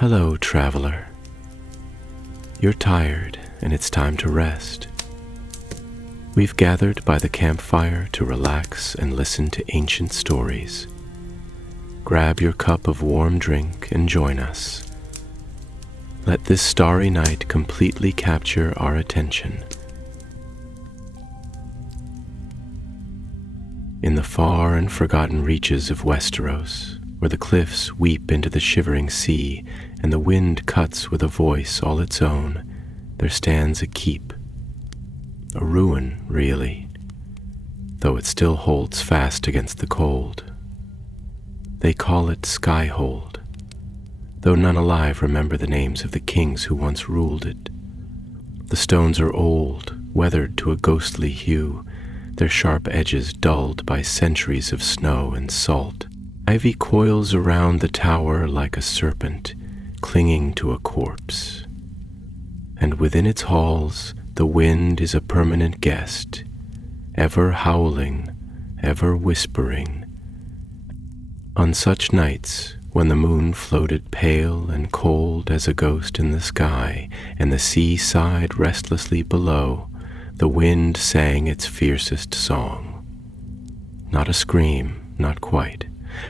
Hello, traveler. You're tired, and it's time to rest. We've gathered by the campfire to relax and listen to ancient stories. Grab your cup of warm drink and join us. Let this starry night completely capture our attention. In the far and forgotten reaches of Westeros, where the cliffs weep into the shivering sea and the wind cuts with a voice all its own, there stands a keep. A ruin, really, though it still holds fast against the cold. They call it Skyhold, though none alive remember the names of the kings who once ruled it. The stones are old, weathered to a ghostly hue, their sharp edges dulled by centuries of snow and salt. Ivy coils around the tower like a serpent, clinging to a corpse. And within its halls, the wind is a permanent guest, ever howling, ever whispering. On such nights, when the moon floated pale and cold as a ghost in the sky, and the sea sighed restlessly below, the wind sang its fiercest song. Not a scream, not quite.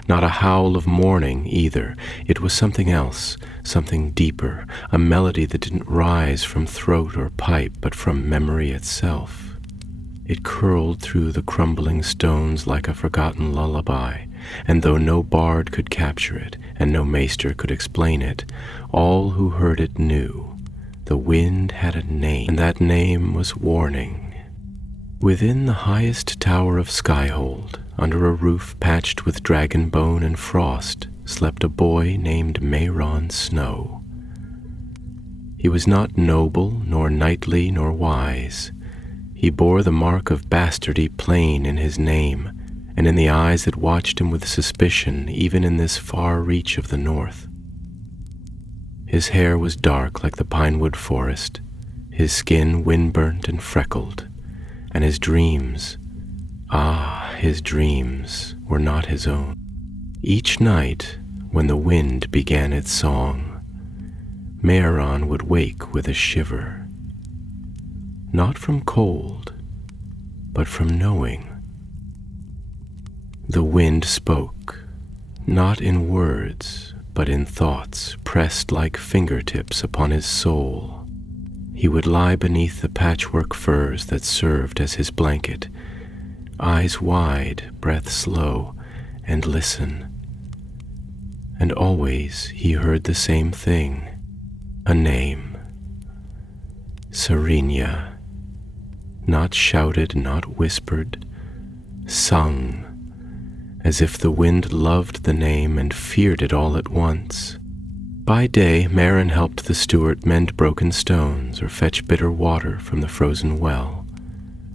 Not a howl of mourning either. It was something else, something deeper, a melody that didn't rise from throat or pipe, but from memory itself. It curled through the crumbling stones like a forgotten lullaby, and though no bard could capture it, and no maester could explain it, all who heard it knew. The wind had a name, and that name was warning. Within the highest tower of Skyhold, under a roof patched with dragon bone and frost, slept a boy named Mehron Snow. He was not noble, nor knightly, nor wise. He bore the mark of bastardy plain in his name, and in the eyes that watched him with suspicion even in this far reach of the north. His hair was dark like the pinewood forest, his skin wind-burnt and freckled, and his dreams, his dreams were not his own. Each night, when the wind began its song, Mehron would wake with a shiver, not from cold, but from knowing. The wind spoke, not in words, but in thoughts pressed like fingertips upon his soul. He would lie beneath the patchwork furs that served as his blanket, eyes wide, breath slow, and listen. And always he heard the same thing, a name. Serenia, not shouted, not whispered, sung, as if the wind loved the name and feared it all at once. By day, Mehron helped the steward mend broken stones or fetch bitter water from the frozen well.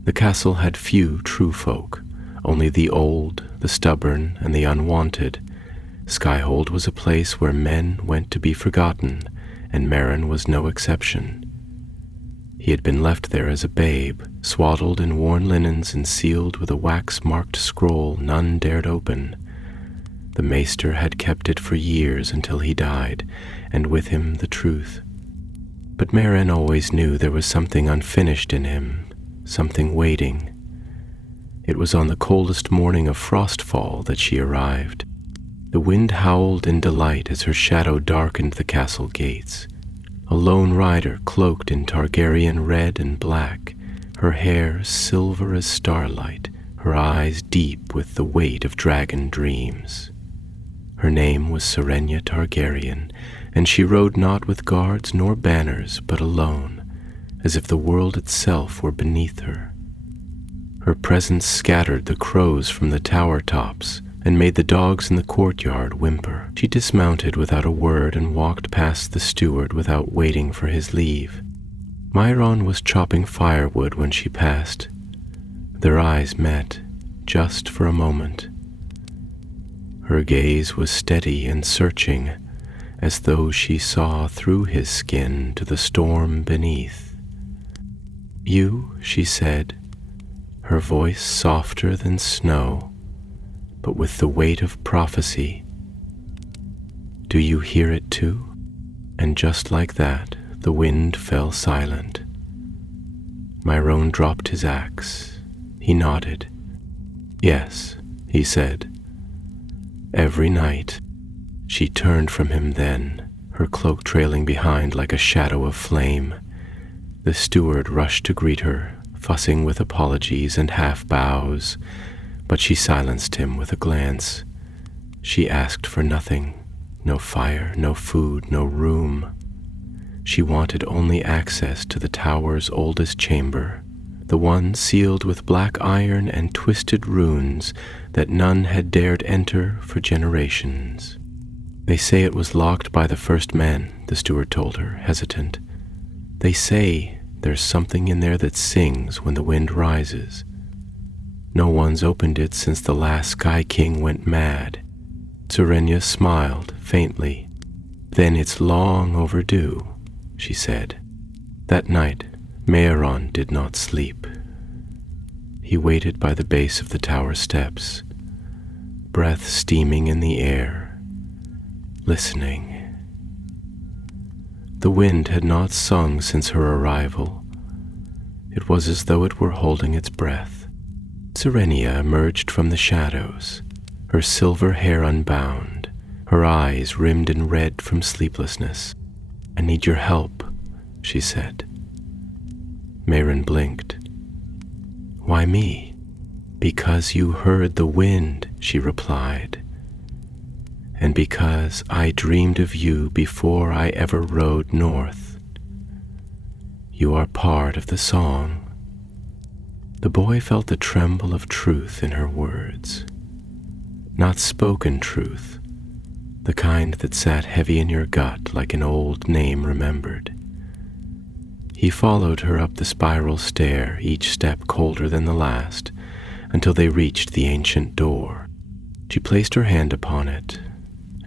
The castle had few true folk, only the old, the stubborn, and the unwanted. Skyhold was a place where men went to be forgotten, and Mehron was no exception. He had been left there as a babe, swaddled in worn linens and sealed with a wax-marked scroll none dared open. The maester had kept it for years until he died, and with him the truth. But Mehron always knew there was something unfinished in him, something waiting. It was on the coldest morning of frostfall that she arrived. The wind howled in delight as her shadow darkened the castle gates. A lone rider cloaked in Targaryen red and black, her hair silver as starlight, her eyes deep with the weight of dragon dreams. Her name was Serenia Targaryen, and she rode not with guards nor banners, but alone, as if the world itself were beneath her. Her presence scattered the crows from the tower tops and made the dogs in the courtyard whimper. She dismounted without a word and walked past the steward without waiting for his leave. Mehron was chopping firewood when she passed. Their eyes met, just for a moment. Her gaze was steady and searching, as though she saw through his skin to the storm beneath. "You," she said, her voice softer than snow, but with the weight of prophecy. "Do you hear it too?" And just like that, the wind fell silent. Myron dropped his axe. He nodded. "Yes," he said. "Every night." She turned from him then, her cloak trailing behind like a shadow of flame. The steward rushed to greet her, fussing with apologies and half-bows, but she silenced him with a glance. She asked for nothing, no fire, no food, no room. She wanted only access to the tower's oldest chamber, the one sealed with black iron and twisted runes that none had dared enter for generations. "They say it was locked by the first men," the steward told her, hesitant. "They say there's something in there that sings when the wind rises. No one's opened it since the last Sky King went mad." Serenia smiled faintly. "Then it's long overdue," she said. That night, Meron did not sleep. He waited by the base of the tower steps, breath steaming in the air, listening. The wind had not sung since her arrival. It was as though it were holding its breath. Serenia emerged from the shadows, her silver hair unbound, her eyes rimmed in red from sleeplessness. "I need your help," she said. Meron blinked. "Why me?" "Because you heard the wind," she replied. "And because I dreamed of you before I ever rode north. You are part of the song." The boy felt the tremble of truth in her words. Not spoken truth, the kind that sat heavy in your gut like an old name remembered. He followed her up the spiral stair, each step colder than the last, until they reached the ancient door. She placed her hand upon it,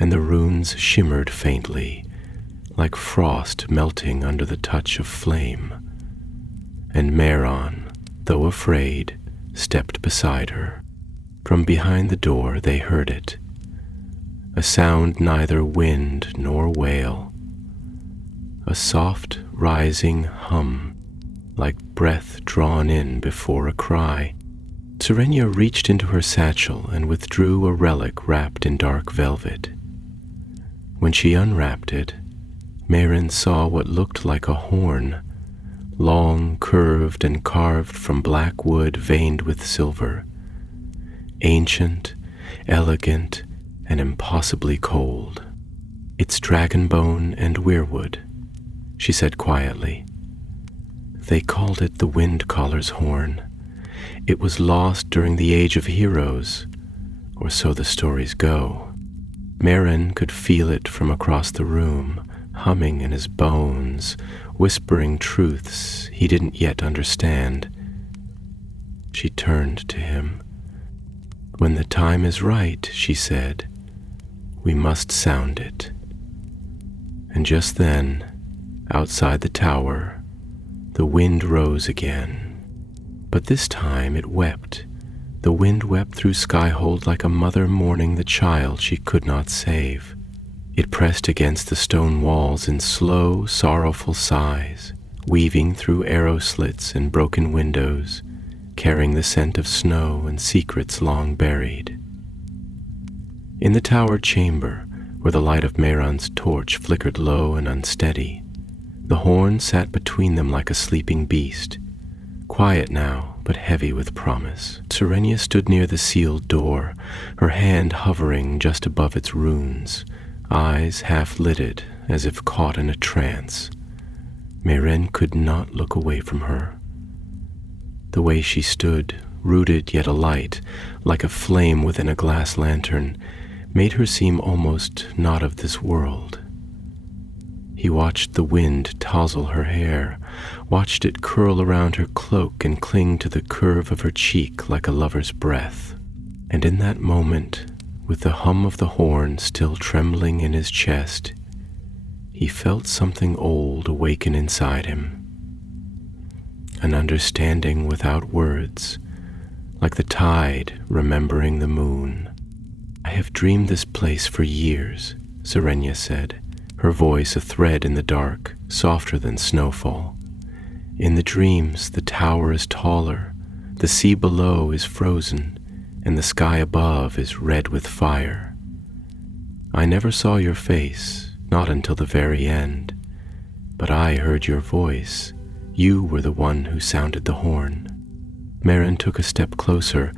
and the runes shimmered faintly, like frost melting under the touch of flame. And Meron, though afraid, stepped beside her. From behind the door they heard it, a sound neither wind nor wail, a soft rising hum, like breath drawn in before a cry. Serenia reached into her satchel and withdrew a relic wrapped in dark velvet. When she unwrapped it, Meron saw what looked like a horn, long, curved, and carved from black wood veined with silver. Ancient, elegant, and impossibly cold. "It's dragon bone and weirwood," she said quietly. "They called it the wind caller's horn. It was lost during the Age of Heroes, or so the stories go." Meron could feel it from across the room, humming in his bones, whispering truths he didn't yet understand. She turned to him. "When the time is right," she said, "we must sound it." And just then, outside the tower, the wind rose again. But this time it wept. The wind wept through Skyhold like a mother mourning the child she could not save. It pressed against the stone walls in slow, sorrowful sighs, weaving through arrow slits and broken windows, carrying the scent of snow and secrets long buried. In the tower chamber, where the light of Meron's torch flickered low and unsteady, the horn sat between them like a sleeping beast, quiet now, but heavy with promise. Serenia stood near the sealed door, her hand hovering just above its runes, eyes half-lidded as if caught in a trance. Meron could not look away from her. The way she stood, rooted yet alight, like a flame within a glass lantern, made her seem almost not of this world. He watched the wind tousle her hair, watched it curl around her cloak and cling to the curve of her cheek like a lover's breath. And in that moment, with the hum of the horn still trembling in his chest, he felt something old awaken inside him. An understanding without words, like the tide remembering the moon. "I have dreamed this place for years," Serenia said. her voice a thread in the dark, softer than snowfall. In the dreams, the tower is taller, the sea below is frozen, and the sky above is red with fire. I never saw your face, not until the very end, but I heard your voice. You were the one who sounded the horn. Meryn took a step closer,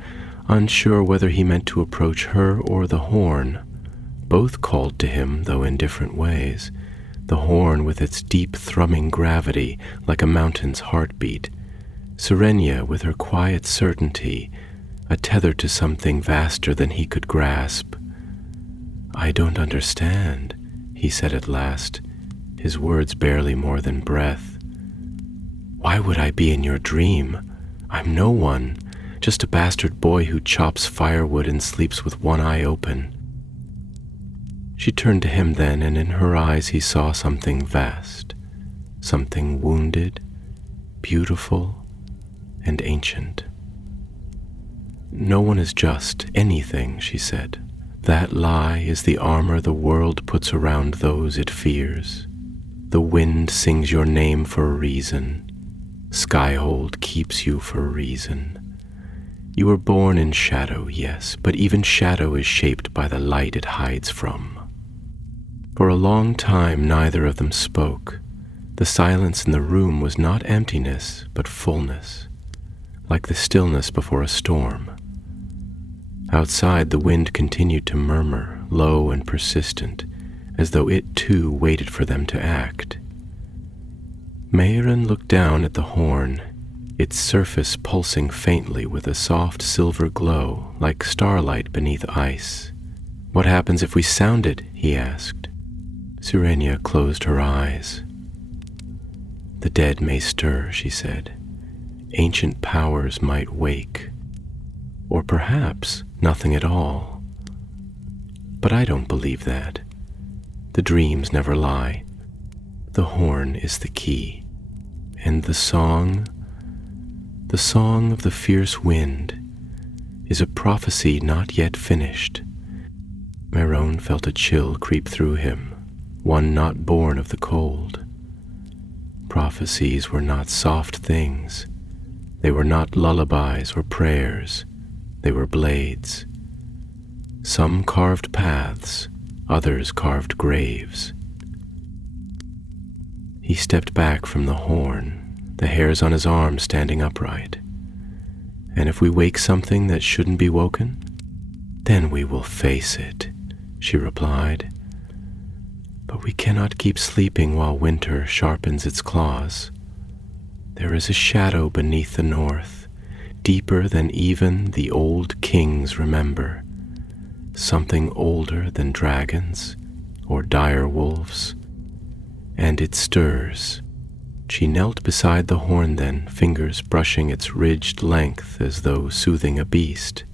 unsure whether he meant to approach her or the horn. Both called to him, though in different ways. The horn with its deep thrumming gravity like a mountain's heartbeat. Serenia with her quiet certainty, a tether to something vaster than he could grasp. "I don't understand," he said at last, his words barely more than breath. "Why would I be in your dream? I'm no one, just a bastard boy who chops firewood and sleeps with one eye open." She turned to him then, and in her eyes he saw something vast, something wounded, beautiful, and ancient. "No one is just anything," she said. "That lie is the armor the world puts around those it fears. The wind sings your name for a reason. Skyhold keeps you for a reason. You were born in shadow, yes, but even shadow is shaped by the light it hides from." For a long time neither of them spoke. The silence in the room was not emptiness, but fullness, like the stillness before a storm. Outside, the wind continued to murmur, low and persistent, as though it too waited for them to act. Meryn looked down at the horn, its surface pulsing faintly with a soft silver glow, like starlight beneath ice. "What happens if we sound it?" he asked. Serenia closed her eyes. "The dead may stir," she said. "Ancient powers might wake. Or perhaps nothing at all. But I don't believe that. The dreams never lie. The horn is the key. And the song of the fierce wind, is a prophecy not yet finished." Meryn felt a chill creep through him, one not born of the cold. Prophecies were not soft things. They were not lullabies or prayers. They were blades. Some carved paths, others carved graves. He stepped back from the horn, the hairs on his arm standing upright. "And if we wake something that shouldn't be woken, then we will face it," she replied. "But we cannot keep sleeping while winter sharpens its claws. There is a shadow beneath the north, deeper than even the old kings remember. Something older than dragons or dire wolves. And it stirs." She knelt beside the horn then, fingers brushing its ridged length as though soothing a beast.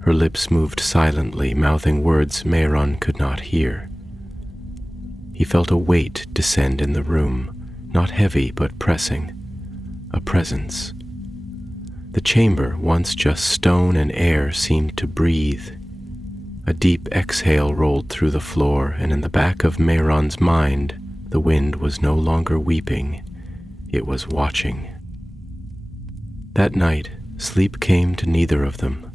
Her lips moved silently, mouthing words Meryn could not hear. He felt a weight descend in the room, not heavy but pressing, a presence. The chamber, once just stone and air, seemed to breathe. A deep exhale rolled through the floor, and in the back of Meryn's mind, the wind was no longer weeping, it was watching. That night, sleep came to neither of them.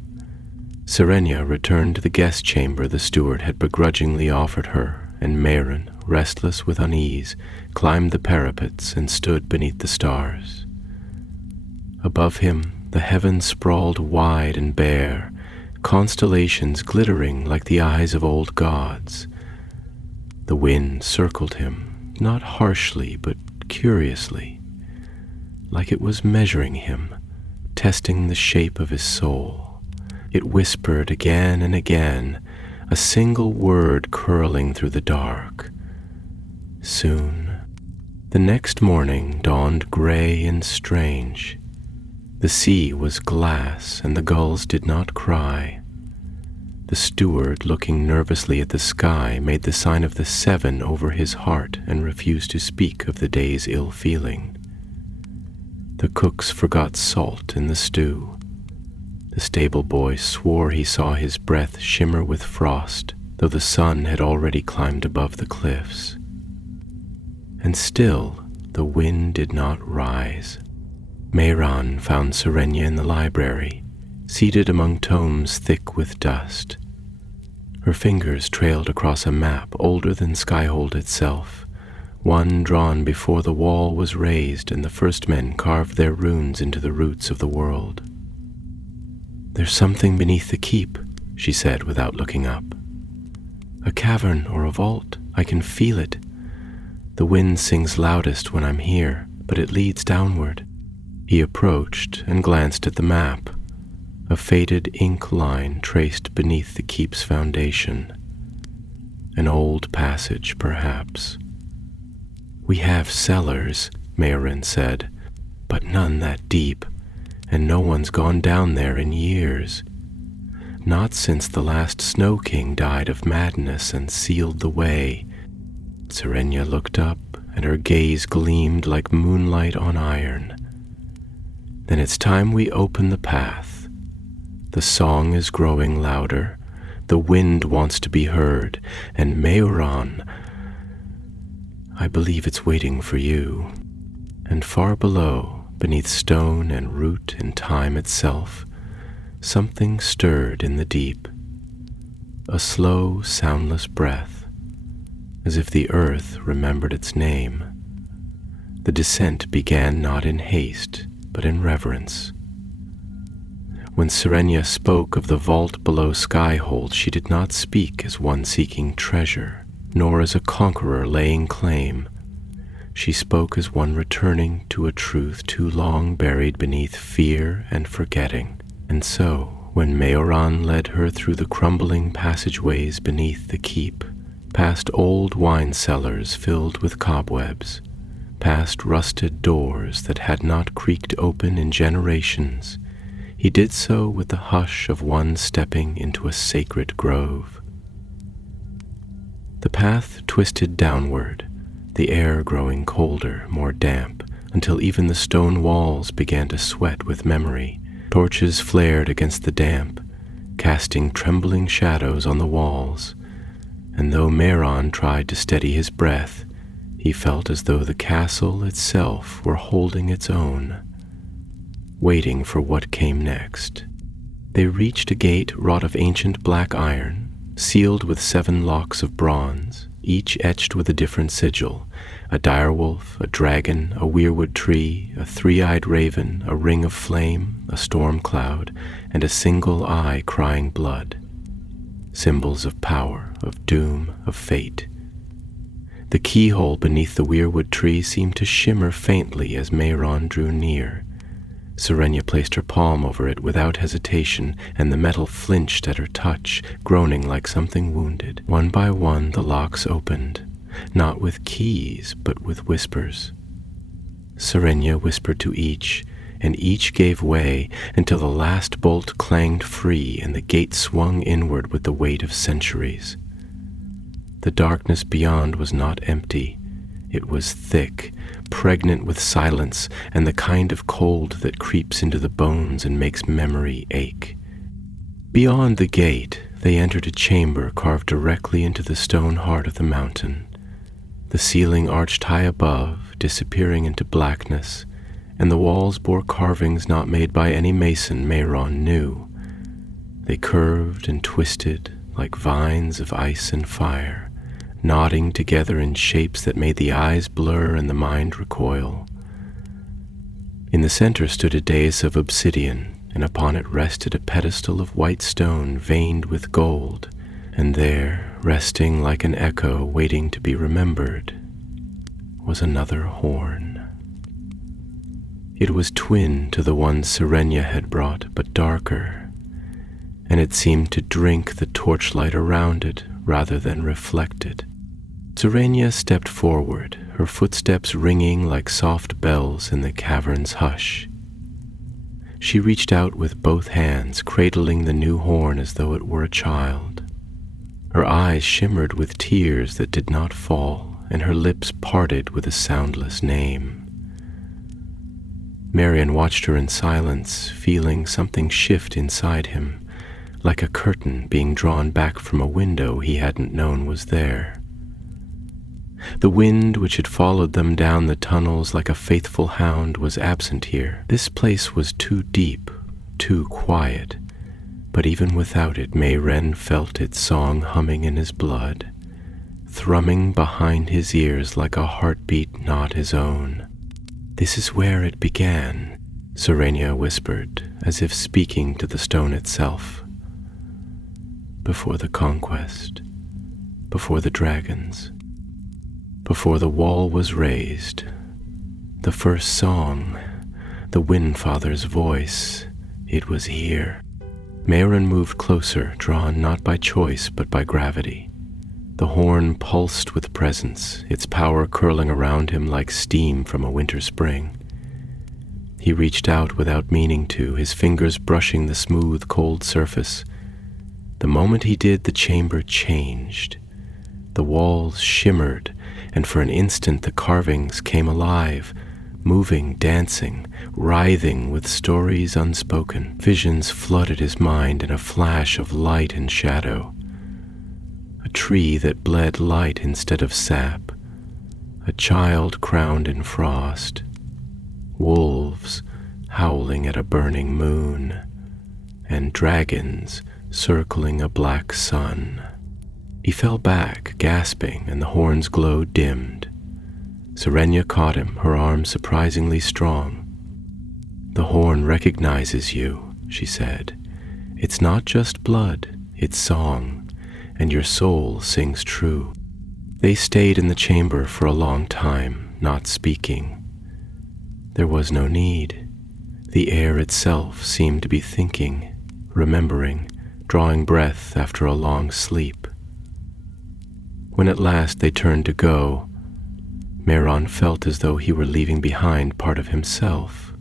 Serenia returned to the guest chamber the steward had begrudgingly offered her, and Meryn, restless with unease, climbed the parapets and stood beneath the stars. Above him, the heavens sprawled wide and bare, constellations glittering like the eyes of old gods. The wind circled him, not harshly but curiously, like it was measuring him, testing the shape of his soul. It whispered again and again, a single word curling through the dark. Soon. The next morning dawned gray and strange. The sea was glass, and the gulls did not cry. The steward, looking nervously at the sky, made the sign of the 7 over his heart and refused to speak of the day's ill feeling. The cooks forgot salt in the stew. The stable boy swore he saw his breath shimmer with frost though the sun had already climbed above the cliffs. And still the wind did not rise. Mehran found Serenia in the library, seated among tomes thick with dust. Her fingers trailed across a map older than Skyhold itself, one drawn before the wall was raised and the first men carved their runes into the roots of the world. "There's something beneath the keep," she said without looking up. "A cavern or a vault. I can feel it. The wind sings loudest when I'm here, but it leads downward." He approached and glanced at the map, a faded ink line traced beneath the keep's foundation. An old passage, perhaps. "We have cellars," Mehran said, "but none that deep, and no one's gone down there in years. Not since the last Snow King died of madness and sealed the way." Serenia looked up, and her gaze gleamed like moonlight on iron. "Then it's time we open the path. The song is growing louder, the wind wants to be heard, and Mehran, I believe it's waiting for you." And far below, beneath stone and root and time itself, something stirred in the deep. A slow, soundless breath, as if the earth remembered its name. The descent began not in haste, but in reverence. When Serenia spoke of the vault below Skyhold, she did not speak as one seeking treasure, nor as a conqueror laying claim. She spoke as one returning to a truth too long buried beneath fear and forgetting. And so, when Mehran led her through the crumbling passageways beneath the keep, past old wine cellars filled with cobwebs, past rusted doors that had not creaked open in generations, he did so with the hush of one stepping into a sacred grove. The path twisted downward, the air growing colder, more damp, until even the stone walls began to sweat with memory. Torches flared against the damp, casting trembling shadows on the walls, and though Mehran tried to steady his breath, he felt as though the castle itself were holding its own, waiting for what came next. They reached a gate wrought of ancient black iron, sealed with 7 locks of bronze, each etched with a different sigil: a direwolf, a dragon, a weirwood tree, a 3-eyed raven, a ring of flame, a storm cloud, and a single eye crying blood. Symbols of power, of doom, of fate. The keyhole beneath the weirwood tree seemed to shimmer faintly as Mehran drew near. Serenia placed her palm over it without hesitation, and the metal flinched at her touch, groaning like something wounded. One by one the locks opened, not with keys, but with whispers. Serenia whispered to each, and each gave way until the last bolt clanged free and the gate swung inward with the weight of centuries. The darkness beyond was not empty. It was thick, pregnant with silence and the kind of cold that creeps into the bones and makes memory ache. Beyond the gate, they entered a chamber carved directly into the stone heart of the mountain. The ceiling arched high above, disappearing into blackness, and the walls bore carvings not made by any mason Mehran knew. They curved and twisted like vines of ice and fire, knotting together in shapes that made the eyes blur and the mind recoil. In the center stood a dais of obsidian, and upon it rested a pedestal of white stone veined with gold, and there, resting like an echo waiting to be remembered, was another horn. It was twin to the one Serenia had brought, but darker, and it seemed to drink the torchlight around it rather than reflect it. Serenia stepped forward, her footsteps ringing like soft bells in the cavern's hush. She reached out with both hands, cradling the new horn as though it were a child. Her eyes shimmered with tears that did not fall, and her lips parted with a soundless name. Marion watched her in silence, feeling something shift inside him, like a curtain being drawn back from a window he hadn't known was there. The wind which had followed them down the tunnels like a faithful hound was absent here. This place was too deep, too quiet, but even without it, Mayren felt its song humming in his blood, thrumming behind his ears like a heartbeat not his own. "This is where it began," Serenia whispered, as if speaking to the stone itself. "Before the conquest, before the dragons, before the wall was raised, the first song, the Windfather's voice, it was here." Mayren moved closer, drawn not by choice but by gravity. The horn pulsed with presence, its power curling around him like steam from a winter spring. He reached out without meaning to, his fingers brushing the smooth, cold surface. The moment he did, the chamber changed. The walls shimmered, and for an instant the carvings came alive, moving, dancing, writhing with stories unspoken. Visions flooded his mind in a flash of light and shadow. A tree that bled light instead of sap, a child crowned in frost, wolves howling at a burning moon, and dragons circling a black sun. He fell back, gasping, and the horn's glow dimmed. Serenia caught him, her arms surprisingly strong. "The horn recognizes you," she said. "It's not just blood, it's song, and your soul sings true." They stayed in the chamber for a long time, not speaking. There was no need. The air itself seemed to be thinking, remembering, drawing breath after a long sleep. When at last they turned to go, Mayren felt as though he were leaving behind part of himself,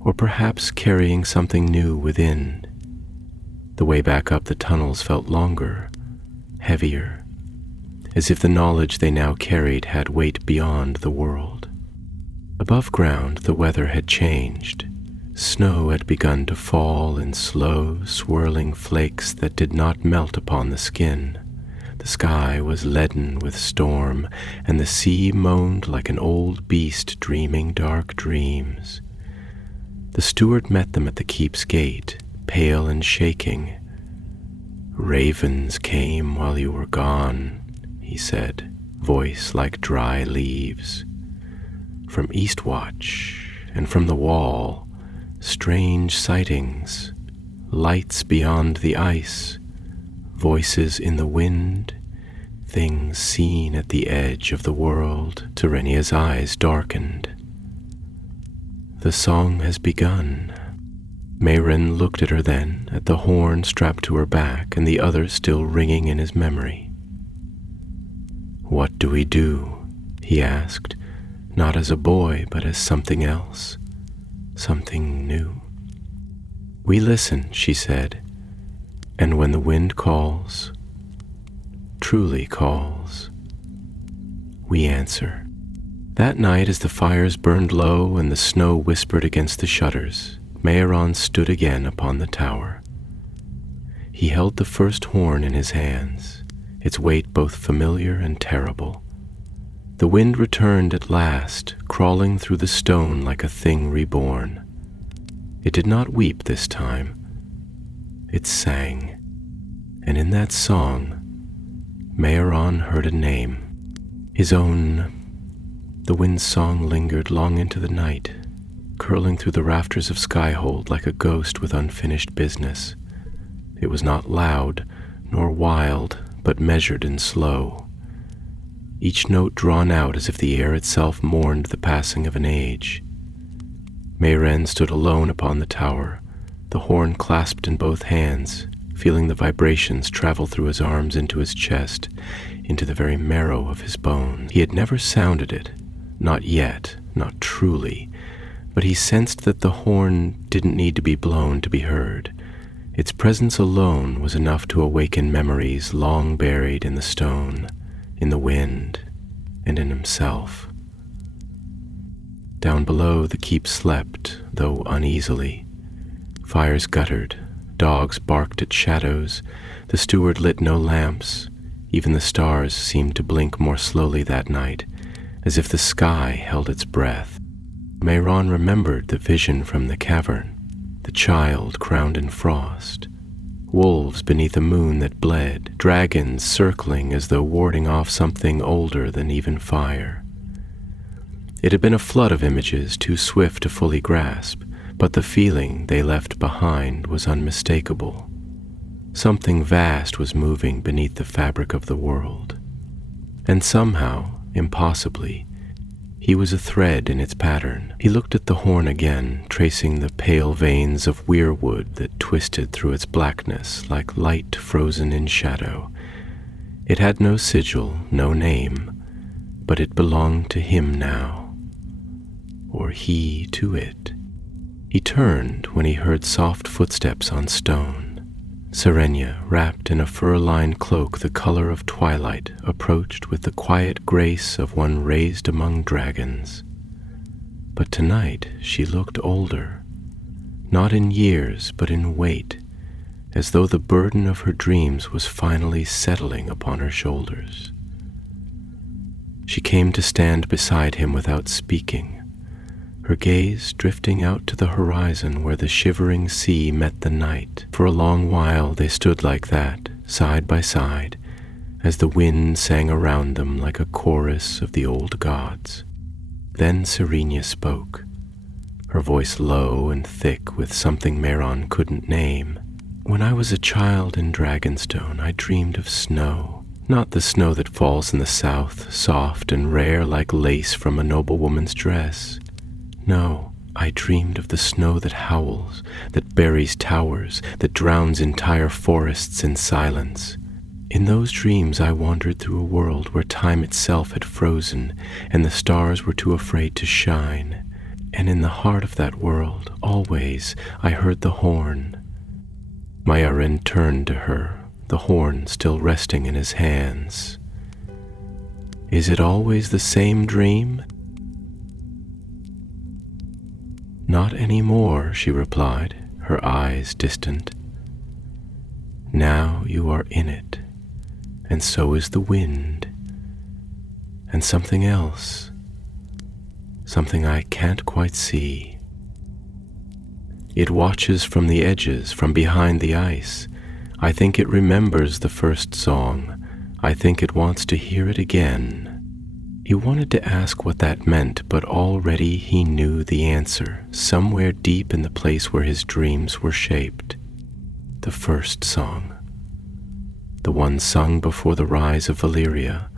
or perhaps carrying something new within. The way back up the tunnels felt longer, heavier, as if the knowledge they now carried had weight beyond the world. Above ground, the weather had changed. Snow had begun to fall in slow, swirling flakes that did not melt upon the skin. The sky was leaden with storm, and the sea moaned like an old beast dreaming dark dreams. The steward met them at the keep's gate, pale and shaking. "Ravens came while you were gone," he said, voice like dry leaves. "From Eastwatch and from the wall, strange sightings, lights beyond the ice, voices in the wind, things seen at the edge of the world." Serenia's eyes darkened. "The song has begun." Mayren looked at her then, at the horn strapped to her back and the other still ringing in his memory. "What do we do?" he asked, not as a boy, but as something else, something new. "We listen," she said, "and when the wind calls, truly calls, we answer." That night, as the fires burned low and the snow whispered against the shutters, Mayren stood again upon the tower. He held the first horn in his hands, its weight both familiar and terrible. The wind returned at last, crawling through the stone like a thing reborn. It did not weep this time. It sang, and in that song, Mayren heard a name, his own. The wind's song lingered long into the night, curling through the rafters of Skyhold like a ghost with unfinished business. It was not loud, nor wild, but measured and slow, each note drawn out as if the air itself mourned the passing of an age. Mayren stood alone upon the tower, the horn clasped in both hands, feeling the vibrations travel through his arms into his chest, into the very marrow of his bones. He had never sounded it, not yet, not truly, but he sensed that the horn didn't need to be blown to be heard. Its presence alone was enough to awaken memories long buried in the stone, in the wind, and in himself. Down below, the keep slept, though uneasily. Fires guttered, dogs barked at shadows. The steward lit no lamps. Even the stars seemed to blink more slowly that night, as if the sky held its breath. Mehran remembered the vision from the cavern, the child crowned in frost, wolves beneath a moon that bled, dragons circling as though warding off something older than even fire. It had been a flood of images too swift to fully grasp, but the feeling they left behind was unmistakable. Something vast was moving beneath the fabric of the world, and somehow, impossibly, he was a thread in its pattern. He looked at the horn again, tracing the pale veins of weirwood that twisted through its blackness like light frozen in shadow. It had no sigil, no name, but it belonged to him now, or he to it. He turned when he heard soft footsteps on stone. Serenia, wrapped in a fur-lined cloak the color of twilight, approached with the quiet grace of one raised among dragons. But tonight she looked older, not in years but in weight, as though the burden of her dreams was finally settling upon her shoulders. She came to stand beside him without speaking, her gaze drifting out to the horizon where the shivering sea met the night. For a long while they stood like that, side by side, as the wind sang around them like a chorus of the old gods. Then Serenia spoke, her voice low and thick with something Mehran couldn't name. When I was a child in Dragonstone, I dreamed of snow. Not the snow that falls in the south, soft and rare like lace from a noblewoman's dress. No, I dreamed of the snow that howls, that buries towers, that drowns entire forests in silence. In those dreams I wandered through a world where time itself had frozen and the stars were too afraid to shine. And in the heart of that world, always, I heard the horn. Mehran turned to her, the horn still resting in his hands. Is it always the same dream? Not anymore, she replied, her eyes distant. Now you are in it, and so is the wind, and something else, something I can't quite see. It watches from the edges, from behind the ice. I think it remembers the first song. I think it wants to hear it again. He wanted to ask what that meant, but already he knew the answer, somewhere deep in the place where his dreams were shaped. The first song. The one sung before the rise of Valyria,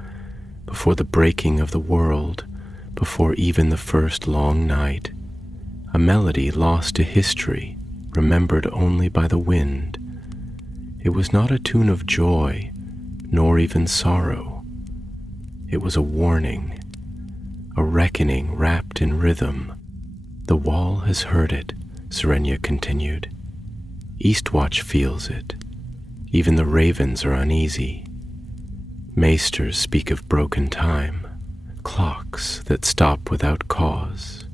before the breaking of the world, before even the first long night. A melody lost to history, remembered only by the wind. It was not a tune of joy, nor even sorrow. It was a warning, a reckoning wrapped in rhythm. The wall has heard it, Serenia continued. Eastwatch feels it. Even the ravens are uneasy. Maesters speak of broken time, clocks that stop without cause,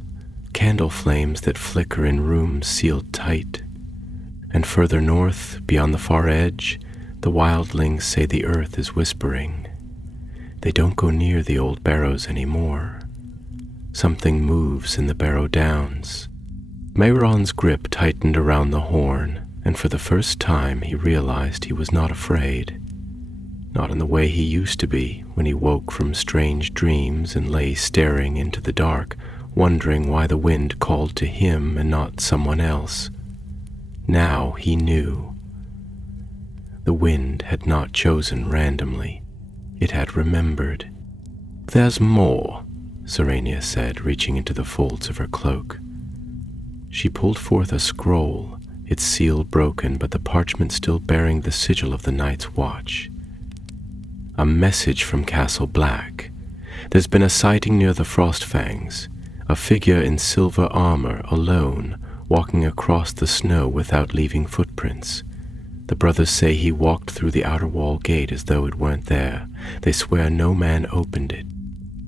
candle flames that flicker in rooms sealed tight. And further north, beyond the far edge, the wildlings say the earth is whispering. They don't go near the old barrows anymore. Something moves in the Barrow Downs. Mehran's grip tightened around the horn, and for the first time he realized he was not afraid. Not in the way he used to be when he woke from strange dreams and lay staring into the dark, wondering why the wind called to him and not someone else. Now he knew. The wind had not chosen randomly. It had remembered. There's more, Serenia said, reaching into the folds of her cloak. She pulled forth a scroll, its seal broken, but the parchment still bearing the sigil of the night's watch. A message from Castle Black. There's been a sighting near the Frostfangs, a figure in silver armor, alone, walking across the snow without leaving footprints. The brothers say he walked through the outer wall gate as though it weren't there. They swear no man opened it.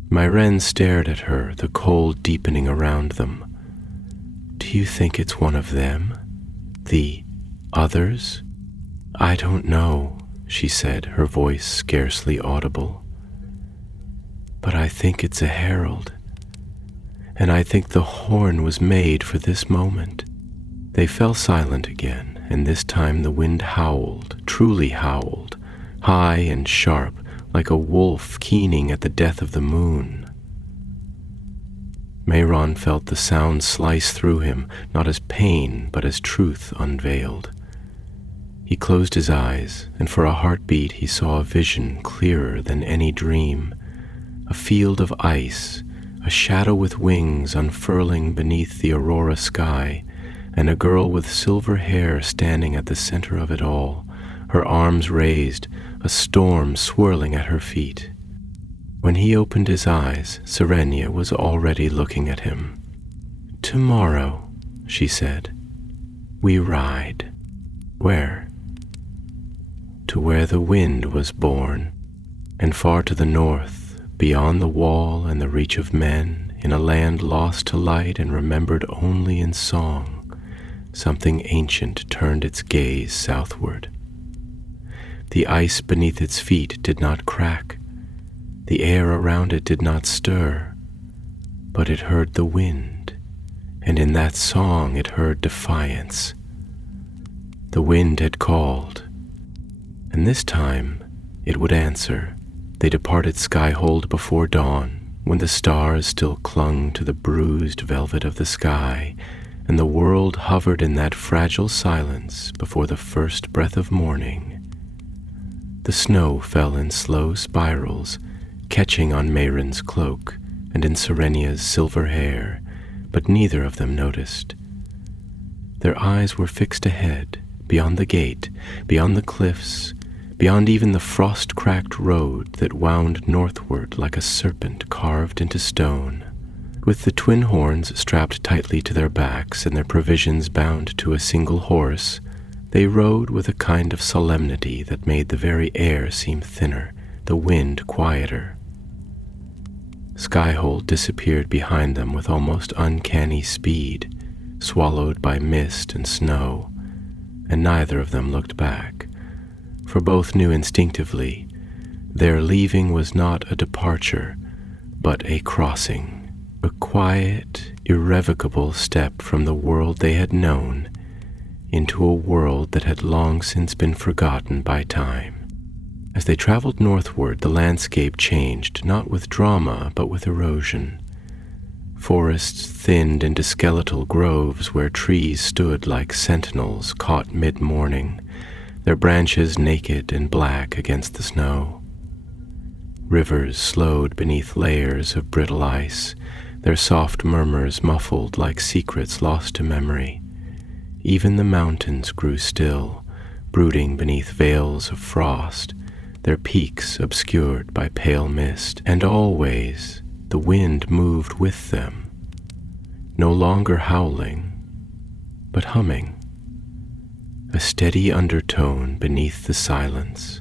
Mehran stared at her, the cold deepening around them. Do you think it's one of them? The Others? I don't know, she said, her voice scarcely audible. But I think it's a herald, and I think the horn was made for this moment. They fell silent again, and this time the wind howled, truly howled, high and sharp, like a wolf keening at the death of the moon. Mehron felt the sound slice through him, not as pain, but as truth unveiled. He closed his eyes, and for a heartbeat he saw a vision clearer than any dream, a field of ice, a shadow with wings unfurling beneath the aurora sky, and a girl with silver hair standing at the center of it all, her arms raised, a storm swirling at her feet. When he opened his eyes, Serenia was already looking at him. "Tomorrow," she said, "we ride." "Where?" "To where the wind was born, and far to the north, beyond the wall and the reach of men, in a land lost to light and remembered only in song, something ancient turned its gaze southward. The ice beneath its feet did not crack, the air around it did not stir, but it heard the wind, and in that song it heard defiance. The wind had called, and this time it would answer. They departed Skyhold before dawn, when the stars still clung to the bruised velvet of the sky, and the world hovered in that fragile silence before the first breath of morning. The snow fell in slow spirals, catching on Mehron's cloak and in Serenia's silver hair, but neither of them noticed. Their eyes were fixed ahead, beyond the gate, beyond the cliffs, beyond even the frost-cracked road that wound northward like a serpent carved into stone. With the twin horns strapped tightly to their backs and their provisions bound to a single horse, they rode with a kind of solemnity that made the very air seem thinner, the wind quieter. Skyhold disappeared behind them with almost uncanny speed, swallowed by mist and snow, and neither of them looked back, for both knew instinctively their leaving was not a departure, but a crossing, a quiet, irrevocable step from the world they had known into a world that had long since been forgotten by time. As they traveled northward, the landscape changed, not with drama, but with erosion. Forests thinned into skeletal groves where trees stood like sentinels caught mid-morning, their branches naked and black against the snow. Rivers slowed beneath layers of brittle ice, their soft murmurs muffled like secrets lost to memory. Even the mountains grew still, brooding beneath veils of frost, their peaks obscured by pale mist, and always the wind moved with them, no longer howling, but humming, a steady undertone beneath the silence,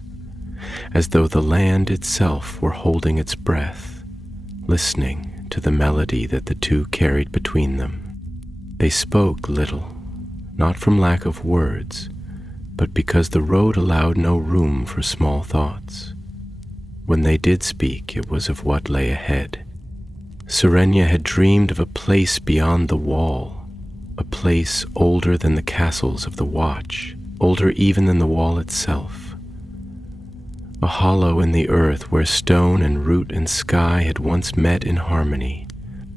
as though the land itself were holding its breath, listening to the melody that the two carried between them. They spoke little, not from lack of words, but because the road allowed no room for small thoughts. When they did speak, it was of what lay ahead. Serenia had dreamed of a place beyond the wall, a place older than the castles of the Watch, older even than the wall itself. A hollow in the earth where stone and root and sky had once met in harmony,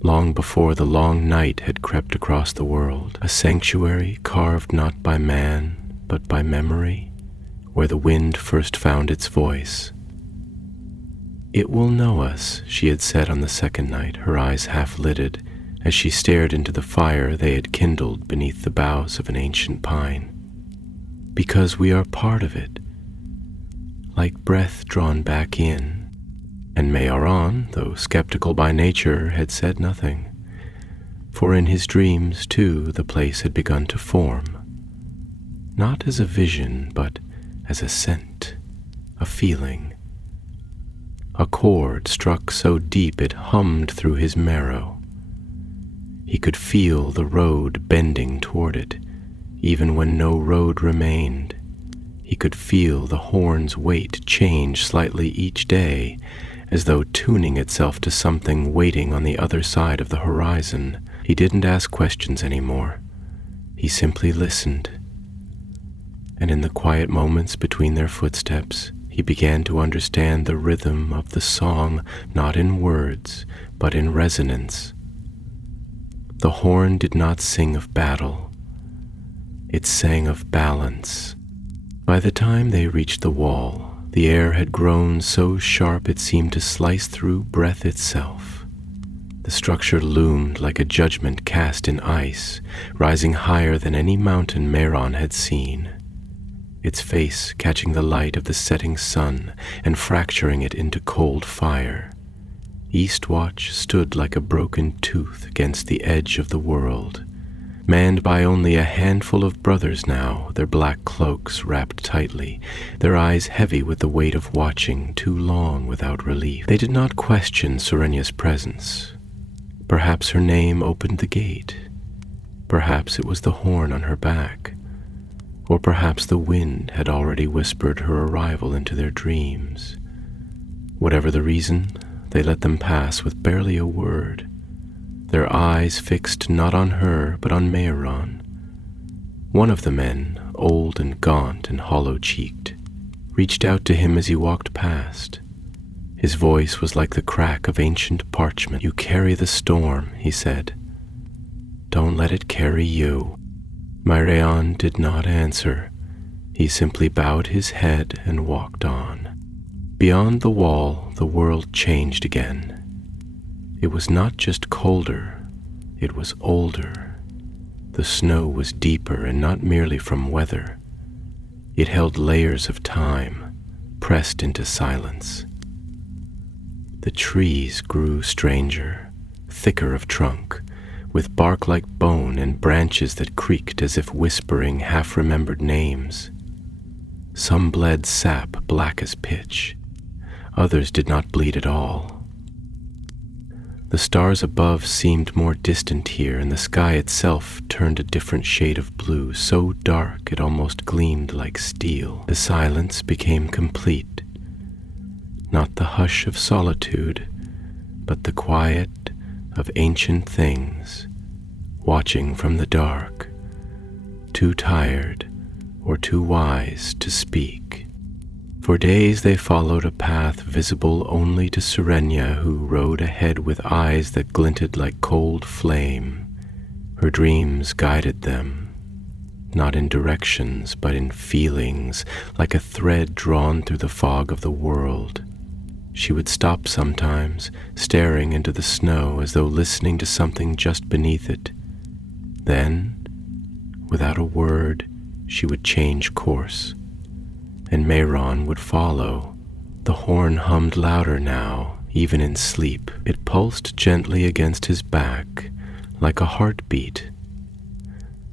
long before the long night had crept across the world, a sanctuary carved not by man, but by memory, where the wind first found its voice. "It will know us," she had said on the second night, her eyes half-lidded, as she stared into the fire they had kindled beneath the boughs of an ancient pine. "Because we are part of it, like breath drawn back in." And Mehron, though skeptical by nature, had said nothing, for in his dreams, too, the place had begun to form, not as a vision, but as a scent, a feeling. A chord struck so deep it hummed through his marrow. He could feel the road bending toward it, even when no road remained. He could feel the horn's weight change slightly each day, as though tuning itself to something waiting on the other side of the horizon. He didn't ask questions anymore. He simply listened. And in the quiet moments between their footsteps, he began to understand the rhythm of the song, not in words, but in resonance. The horn did not sing of battle. It sang of balance. By the time they reached the wall, the air had grown so sharp it seemed to slice through breath itself. The structure loomed like a judgment cast in ice, rising higher than any mountain Mehron had seen, its face catching the light of the setting sun and fracturing it into cold fire. Eastwatch stood like a broken tooth against the edge of the world, manned by only a handful of brothers now, their black cloaks wrapped tightly, their eyes heavy with the weight of watching too long without relief. They did not question Serenya's presence. Perhaps her name opened the gate. Perhaps it was the horn on her back. Or perhaps the wind had already whispered her arrival into their dreams. Whatever the reason, they let them pass with barely a word, their eyes fixed not on her but on Mehron. One of the men, old and gaunt and hollow-cheeked, reached out to him as he walked past. His voice was like the crack of ancient parchment. "You carry the storm," he said. "Don't let it carry you." Mehron did not answer. He simply bowed his head and walked on. Beyond the wall, the world changed again. It was not just colder, it was older. The snow was deeper and not merely from weather. It held layers of time, pressed into silence. The trees grew stranger, thicker of trunk, with bark like bone and branches that creaked as if whispering half-remembered names. Some bled sap black as pitch. Others did not bleed at all. The stars above seemed more distant here, and the sky itself turned a different shade of blue, so dark it almost gleamed like steel. The silence became complete. Not the hush of solitude, but the quiet of ancient things, watching from the dark, too tired or too wise to speak. For days they followed a path visible only to Serenya, who rode ahead with eyes that glinted like cold flame. Her dreams guided them, not in directions, but in feelings, like a thread drawn through the fog of the world. She would stop sometimes, staring into the snow as though listening to something just beneath it. Then, without a word, she would change course, and Mehron would follow. The horn hummed louder now, even in sleep. It pulsed gently against his back, like a heartbeat,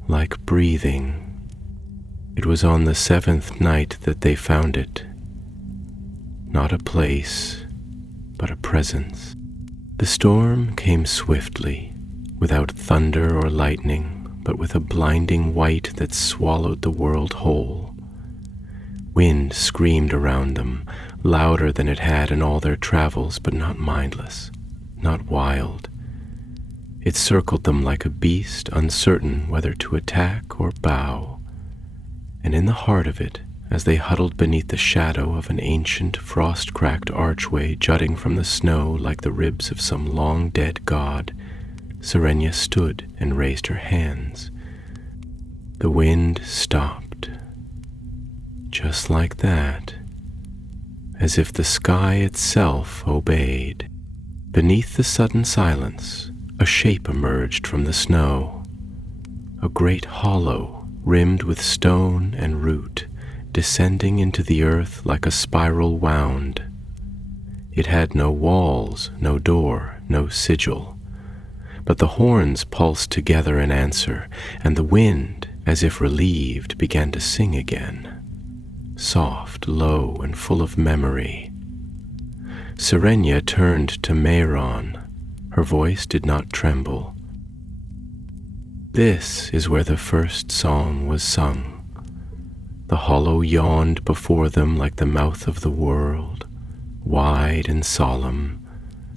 like breathing. It was on the 7th night that they found it. Not a place, but a presence. The storm came swiftly, without thunder or lightning, but with a blinding white that swallowed the world whole. Wind screamed around them, louder than it had in all their travels, but not mindless, not wild. It circled them like a beast, uncertain whether to attack or bow. And in the heart of it, as they huddled beneath the shadow of an ancient, frost-cracked archway jutting from the snow like the ribs of some long-dead god, Serenya stood and raised her hands. The wind stopped. Just like that, as if the sky itself obeyed. Beneath the sudden silence, a shape emerged from the snow, a great hollow rimmed with stone and root, descending into the earth like a spiral wound. It had no walls, no door, no sigil, but the horns pulsed together in answer, and the wind, as if relieved, began to sing again. Soft, low, and full of memory. Serenya turned to Mehron. Her voice did not tremble. This is where the first song was sung. The hollow yawned before them like the mouth of the world, wide and solemn,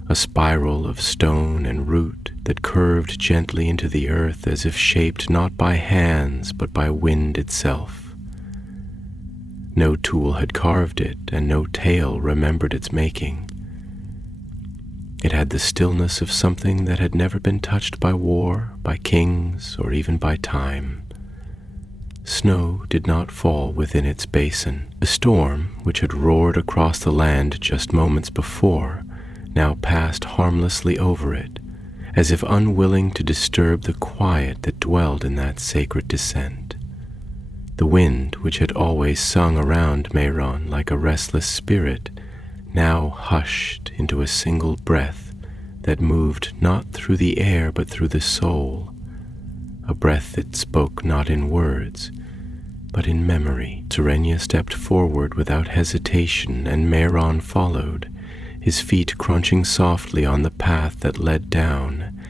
a spiral of stone and root that curved gently into the earth as if shaped not by hands but by wind itself. No tool had carved it, and no tale remembered its making. It had the stillness of something that had never been touched by war, by kings, or even by time. Snow did not fall within its basin. The storm, which had roared across the land just moments before, now passed harmlessly over it, as if unwilling to disturb the quiet that dwelled in that sacred descent. The wind, which had always sung around Mehron like a restless spirit, now hushed into a single breath that moved not through the air but through the soul, a breath that spoke not in words, but in memory. Serenia stepped forward without hesitation, and Mehron followed, his feet crunching softly on the path that led down,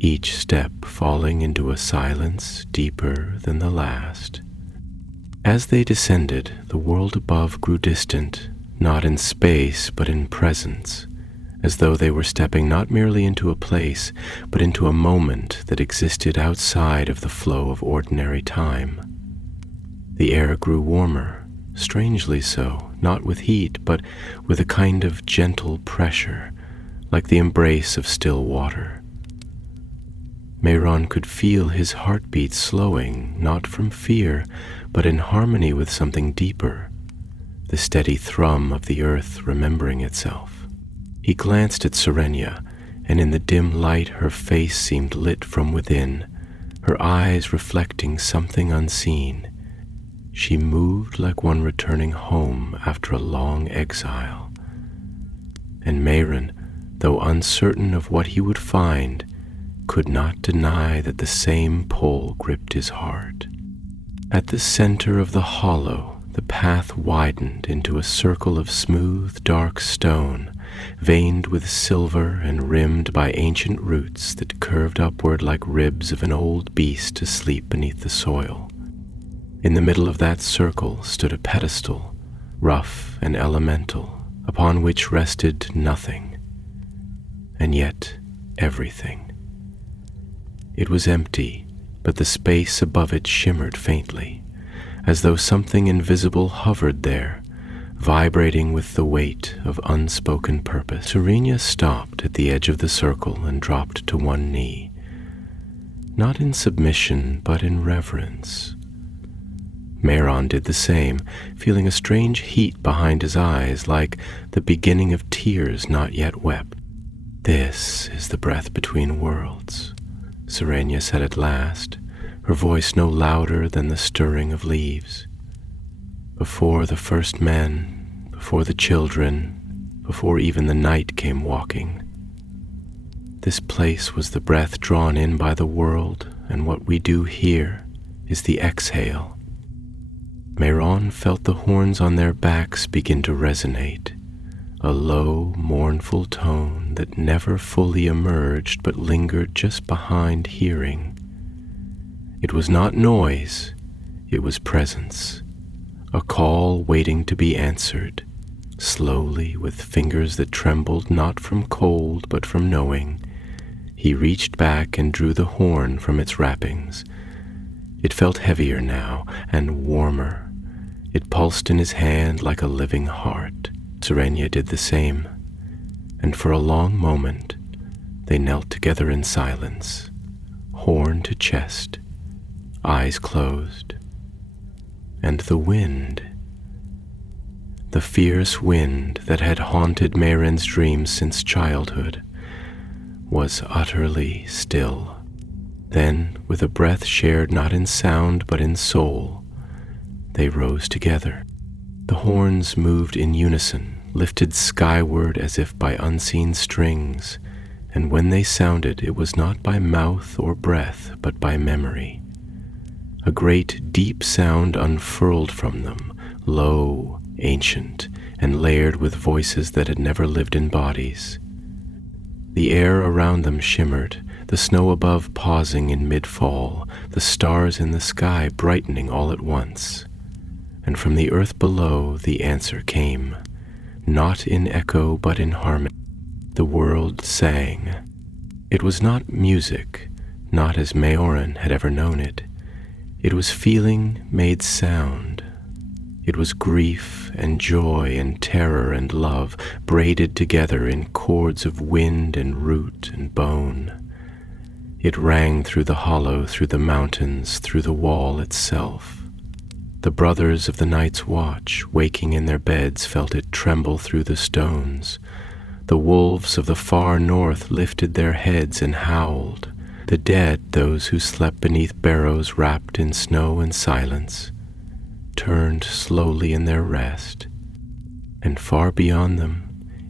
each step falling into a silence deeper than the last. As they descended, the world above grew distant, not in space but in presence, as though they were stepping not merely into a place, but into a moment that existed outside of the flow of ordinary time. The air grew warmer, strangely so, not with heat, but with a kind of gentle pressure, like the embrace of still water. Mehron could feel his heartbeat slowing, not from fear, but in harmony with something deeper, the steady thrum of the earth remembering itself. He glanced at Serenia, and in the dim light her face seemed lit from within, her eyes reflecting something unseen. She moved like one returning home after a long exile. And Mehron, though uncertain of what he would find, could not deny that the same pull gripped his heart. At the center of the hollow, the path widened into a circle of smooth, dark stone, veined with silver and rimmed by ancient roots that curved upward like ribs of an old beast asleep beneath the soil. In the middle of that circle stood a pedestal, rough and elemental, upon which rested nothing, and yet everything. It was empty, but the space above it shimmered faintly, as though something invisible hovered there, vibrating with the weight of unspoken purpose. Serenia stopped at the edge of the circle and dropped to one knee, not in submission, but in reverence. Mehron did the same, feeling a strange heat behind his eyes, like the beginning of tears not yet wept. "This is the breath between worlds," Serenia said at last, her voice no louder than the stirring of leaves. "Before the first men, before the children, before even the night came walking, this place was the breath drawn in by the world, and what we do here is the exhale." Mehron felt the horns on their backs begin to resonate, a low, mournful tone that never fully emerged but lingered just behind hearing. It was not noise, it was presence, a call waiting to be answered, slowly, with fingers that trembled not from cold but from knowing. He reached back and drew the horn from its wrappings. It felt heavier now and warmer. It pulsed in his hand like a living heart. Serenia did the same, and for a long moment they knelt together in silence, horn to chest, eyes closed. And the wind, the fierce wind that had haunted Mehron's dreams since childhood, was utterly still. Then, with a breath shared not in sound but in soul, they rose together. The horns moved in unison, lifted skyward as if by unseen strings, and when they sounded, it was not by mouth or breath, but by memory. A great deep sound unfurled from them, low, ancient, and layered with voices that had never lived in bodies. The air around them shimmered, the snow above pausing in mid-fall, the stars in the sky brightening all at once. And from the earth below the answer came, not in echo but in harmony. The world sang. It was not music, not as Maorin had ever known it. It was feeling made sound. It was grief and joy and terror and love braided together in cords of wind and root and bone. It rang through the hollow, through the mountains, through the wall itself. The brothers of the night's watch, waking in their beds, felt it tremble through the stones. The wolves of the far north lifted their heads and howled. The dead, those who slept beneath barrows wrapped in snow and silence, turned slowly in their rest, and far beyond them,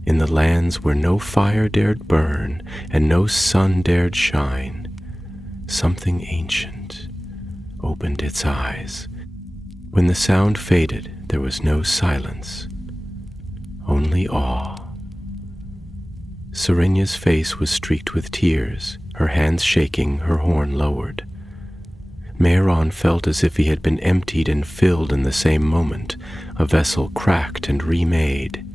in the lands where no fire dared burn and no sun dared shine, something ancient opened its eyes. When the sound faded, there was no silence, only awe. Serenya's face was streaked with tears, her hands shaking, her horn lowered. Mehran felt as if he had been emptied and filled in the same moment, a vessel cracked and remade.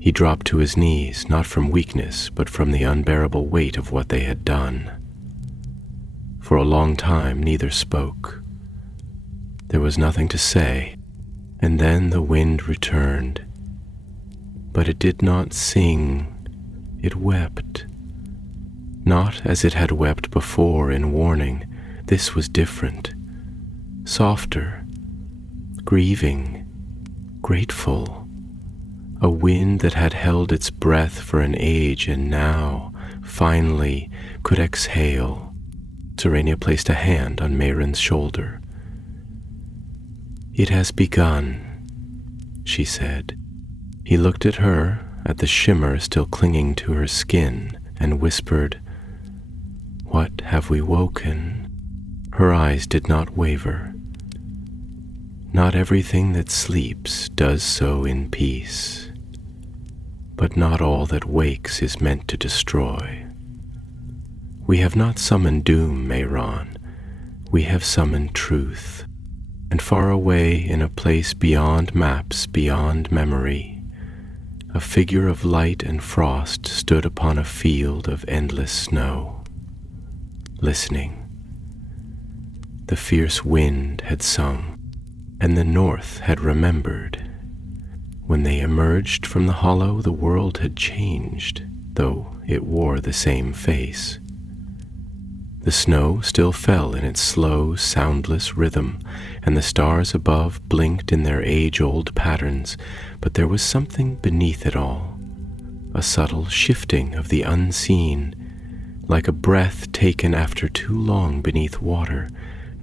He dropped to his knees, not from weakness, but from the unbearable weight of what they had done. For a long time, neither spoke. There was nothing to say, and then the wind returned. But it did not sing, it wept. Not as it had wept before in warning. This was different, softer, grieving, grateful. A wind that had held its breath for an age and now, finally, could exhale. Serenia placed a hand on Mehran's shoulder. "It has begun," she said. He looked at her, at the shimmer still clinging to her skin, and whispered, "What have we woken?" Her eyes did not waver. Not everything that sleeps does so in peace, but not all that wakes is meant to destroy. We have not summoned doom, Mehran. We have summoned truth, and far away in a place beyond maps, beyond memory, a figure of light and frost stood upon a field of endless snow, listening. The fierce wind had sung, and the north had remembered. When they emerged from the hollow, the world had changed, though it wore the same face. The snow still fell in its slow, soundless rhythm, and the stars above blinked in their age-old patterns, but there was something beneath it all, a subtle shifting of the unseen, like a breath taken after too long beneath water,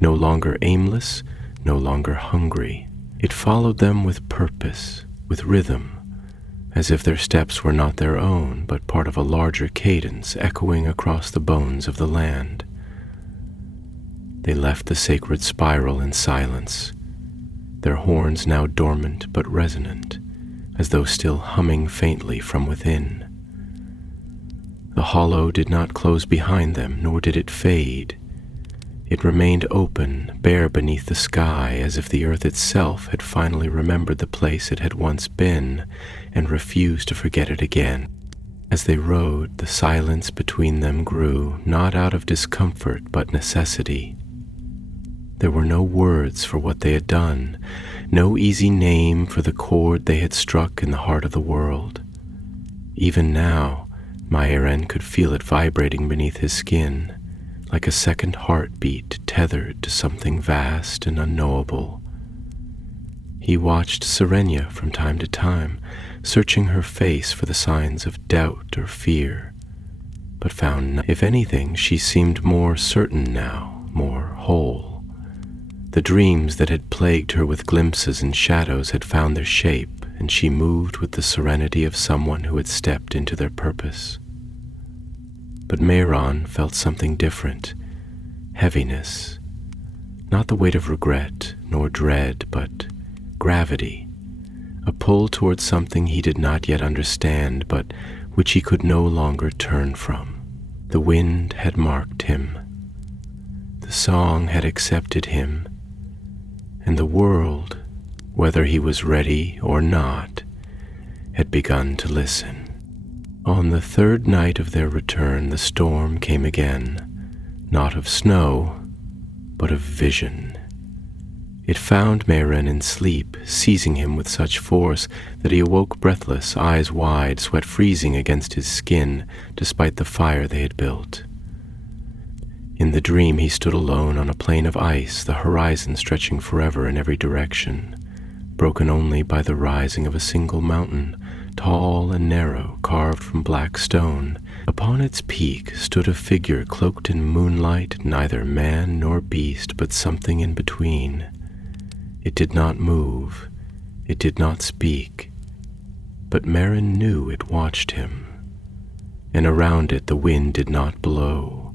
no longer aimless, no longer hungry. It followed them with purpose, with rhythm, as if their steps were not their own, but part of a larger cadence echoing across the bones of the land. They left the sacred spiral in silence, their horns now dormant but resonant, as though still humming faintly from within. The hollow did not close behind them, nor did it fade. It remained open, bare beneath the sky, as if the earth itself had finally remembered the place it had once been and refused to forget it again. As they rode, the silence between them grew, not out of discomfort but necessity. There were no words for what they had done, no easy name for the chord they had struck in the heart of the world. Even now, Mehran could feel it vibrating beneath his skin, like a second heartbeat tethered to something vast and unknowable. He watched Serenia from time to time, searching her face for the signs of doubt or fear, but found none. If anything, she seemed more certain now, more whole. The dreams that had plagued her with glimpses and shadows had found their shape, and she moved with the serenity of someone who had stepped into their purpose. But Mehran felt something different, heaviness, not the weight of regret nor dread, but gravity, a pull towards something he did not yet understand, but which he could no longer turn from. The wind had marked him. The song had accepted him, and the world, whether he was ready or not, had begun to listen. On the third night of their return, the storm came again, not of snow, but of vision. It found Meren in sleep, seizing him with such force that he awoke breathless, eyes wide, sweat freezing against his skin, despite the fire they had built. In the dream he stood alone on a plain of ice, the horizon stretching forever in every direction, broken only by the rising of a single mountain, tall and narrow, carved from black stone. Upon its peak stood a figure cloaked in moonlight, neither man nor beast, but something in between. It did not move, it did not speak, but Meren knew it watched him, and around it the wind did not blow.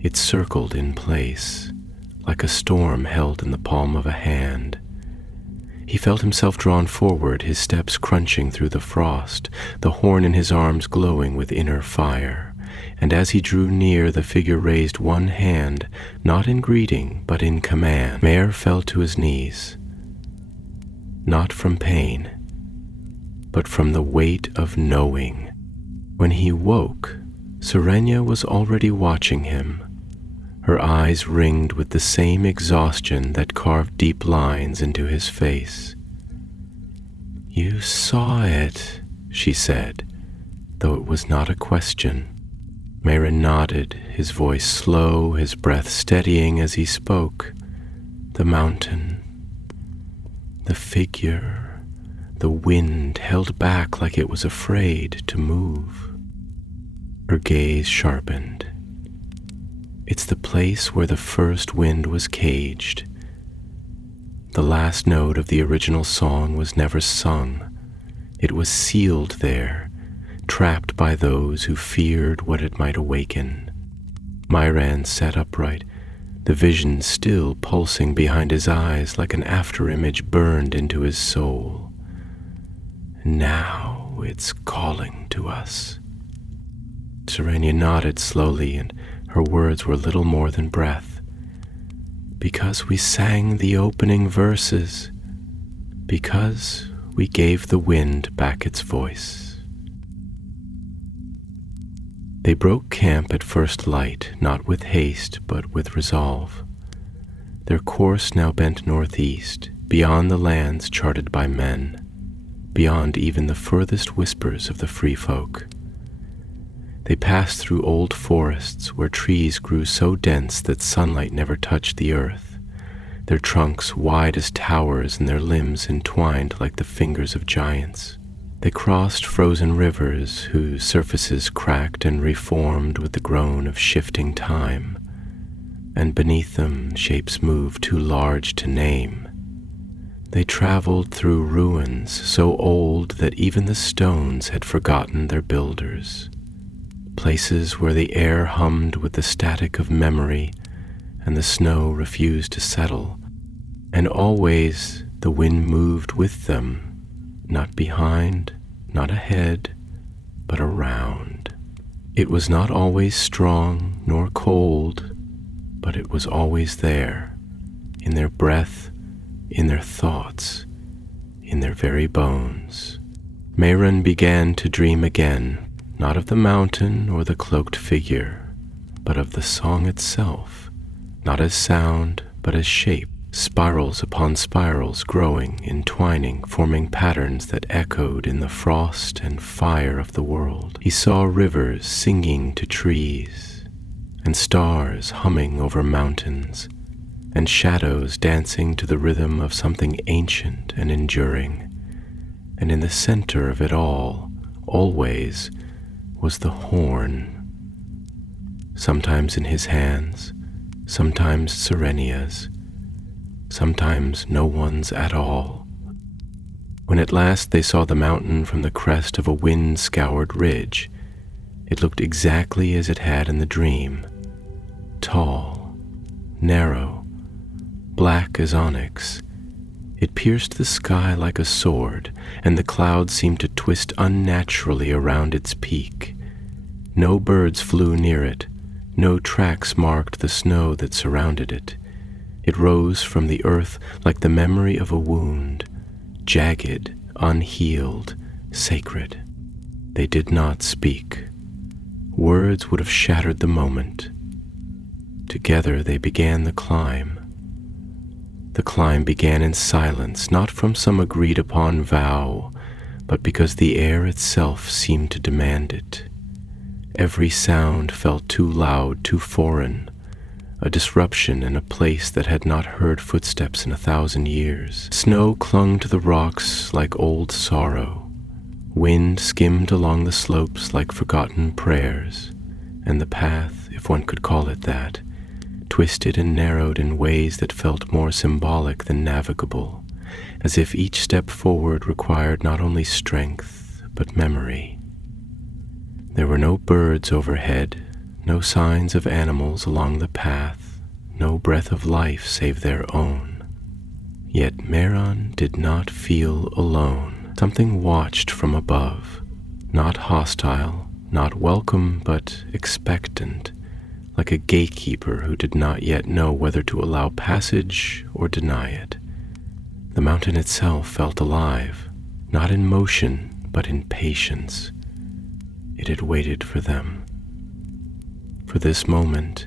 It circled in place, like a storm held in the palm of a hand. He felt himself drawn forward, his steps crunching through the frost, the horn in his arms glowing with inner fire. And as he drew near, the figure raised one hand, not in greeting, but in command. Mare fell to his knees, not from pain, but from the weight of knowing. When he woke, Serenia was already watching him, her eyes ringed with the same exhaustion that carved deep lines into his face. "You saw it," she said, though it was not a question. Meren nodded, his voice slow, his breath steadying as he spoke. The mountain, the figure, the wind held back like it was afraid to move. Her gaze sharpened. It's the place where the first wind was caged. The last note of the original song was never sung. It was sealed there, trapped by those who feared what it might awaken. Myran sat upright, the vision still pulsing behind his eyes like an afterimage burned into his soul. Now it's calling to us. Serenia nodded slowly, and her words were little more than breath. Because we sang the opening verses, because we gave the wind back its voice. They broke camp at first light, not with haste, but with resolve. Their course now bent northeast, beyond the lands charted by men, beyond even the furthest whispers of the free folk. They passed through old forests where trees grew so dense that sunlight never touched the earth, their trunks wide as towers and their limbs entwined like the fingers of giants. They crossed frozen rivers whose surfaces cracked and reformed with the groan of shifting time, and beneath them shapes moved too large to name. They traveled through ruins so old that even the stones had forgotten their builders. Places where the air hummed with the static of memory and the snow refused to settle, and always the wind moved with them, not behind, not ahead, but around. It was not always strong nor cold, but it was always there, in their breath, in their thoughts, in their very bones. Meren began to dream again, not of the mountain or the cloaked figure, but of the song itself, not as sound, but as shape, spirals upon spirals growing, entwining, forming patterns that echoed in the frost and fire of the world. He saw rivers singing to trees, and stars humming over mountains, and shadows dancing to the rhythm of something ancient and enduring. And in the center of it all, always, was the horn, sometimes in his hands, sometimes Serenia's, sometimes no one's at all. When at last they saw the mountain from the crest of a wind-scoured ridge, it looked exactly as it had in the dream, tall, narrow, black as onyx, It pierced the sky like a sword, and the clouds seemed to twist unnaturally around its peak. No birds flew near it, no tracks marked the snow that surrounded it. It rose from the earth like the memory of a wound, jagged, unhealed, sacred. They did not speak. Words would have shattered the moment. Together they began the climb. The climb began in silence, not from some agreed-upon vow, but because the air itself seemed to demand it. Every sound felt too loud, too foreign, a disruption in a place that had not heard footsteps in 1,000 years. Snow clung to the rocks like old sorrow. Wind skimmed along the slopes like forgotten prayers, and the path, if one could call it that, twisted and narrowed in ways that felt more symbolic than navigable, as if each step forward required not only strength, but memory. There were no birds overhead, no signs of animals along the path, no breath of life save their own. Yet Mehran did not feel alone. Something watched from above, not hostile, not welcome, but expectant, like a gatekeeper who did not yet know whether to allow passage or deny it. The mountain itself felt alive, not in motion, but in patience. It had waited for them, for this moment,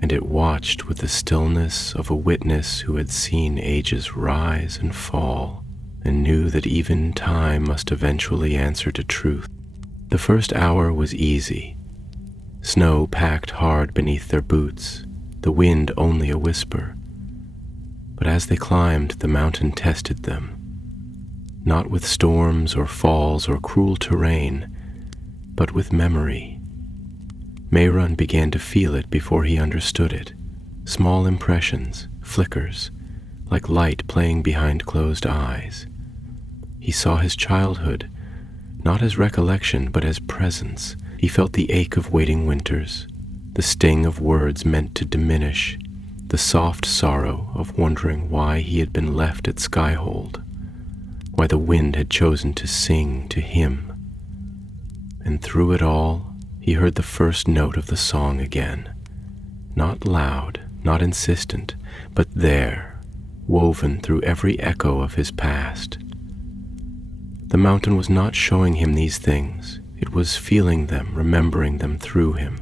and it watched with the stillness of a witness who had seen ages rise and fall, and knew that even time must eventually answer to truth. The first hour was easy. Snow packed hard beneath their boots, the wind only a whisper. But as they climbed, the mountain tested them, not with storms or falls or cruel terrain, but with memory. Mehran began to feel it before he understood it. Small impressions, flickers, like light playing behind closed eyes. He saw his childhood, not as recollection, but as presence. He felt the ache of waiting winters, the sting of words meant to diminish, the soft sorrow of wondering why he had been left at Skyhold, why the wind had chosen to sing to him. And through it all, he heard the first note of the song again, not loud, not insistent, but there, woven through every echo of his past. The mountain was not showing him these things. It was feeling them, remembering them through him,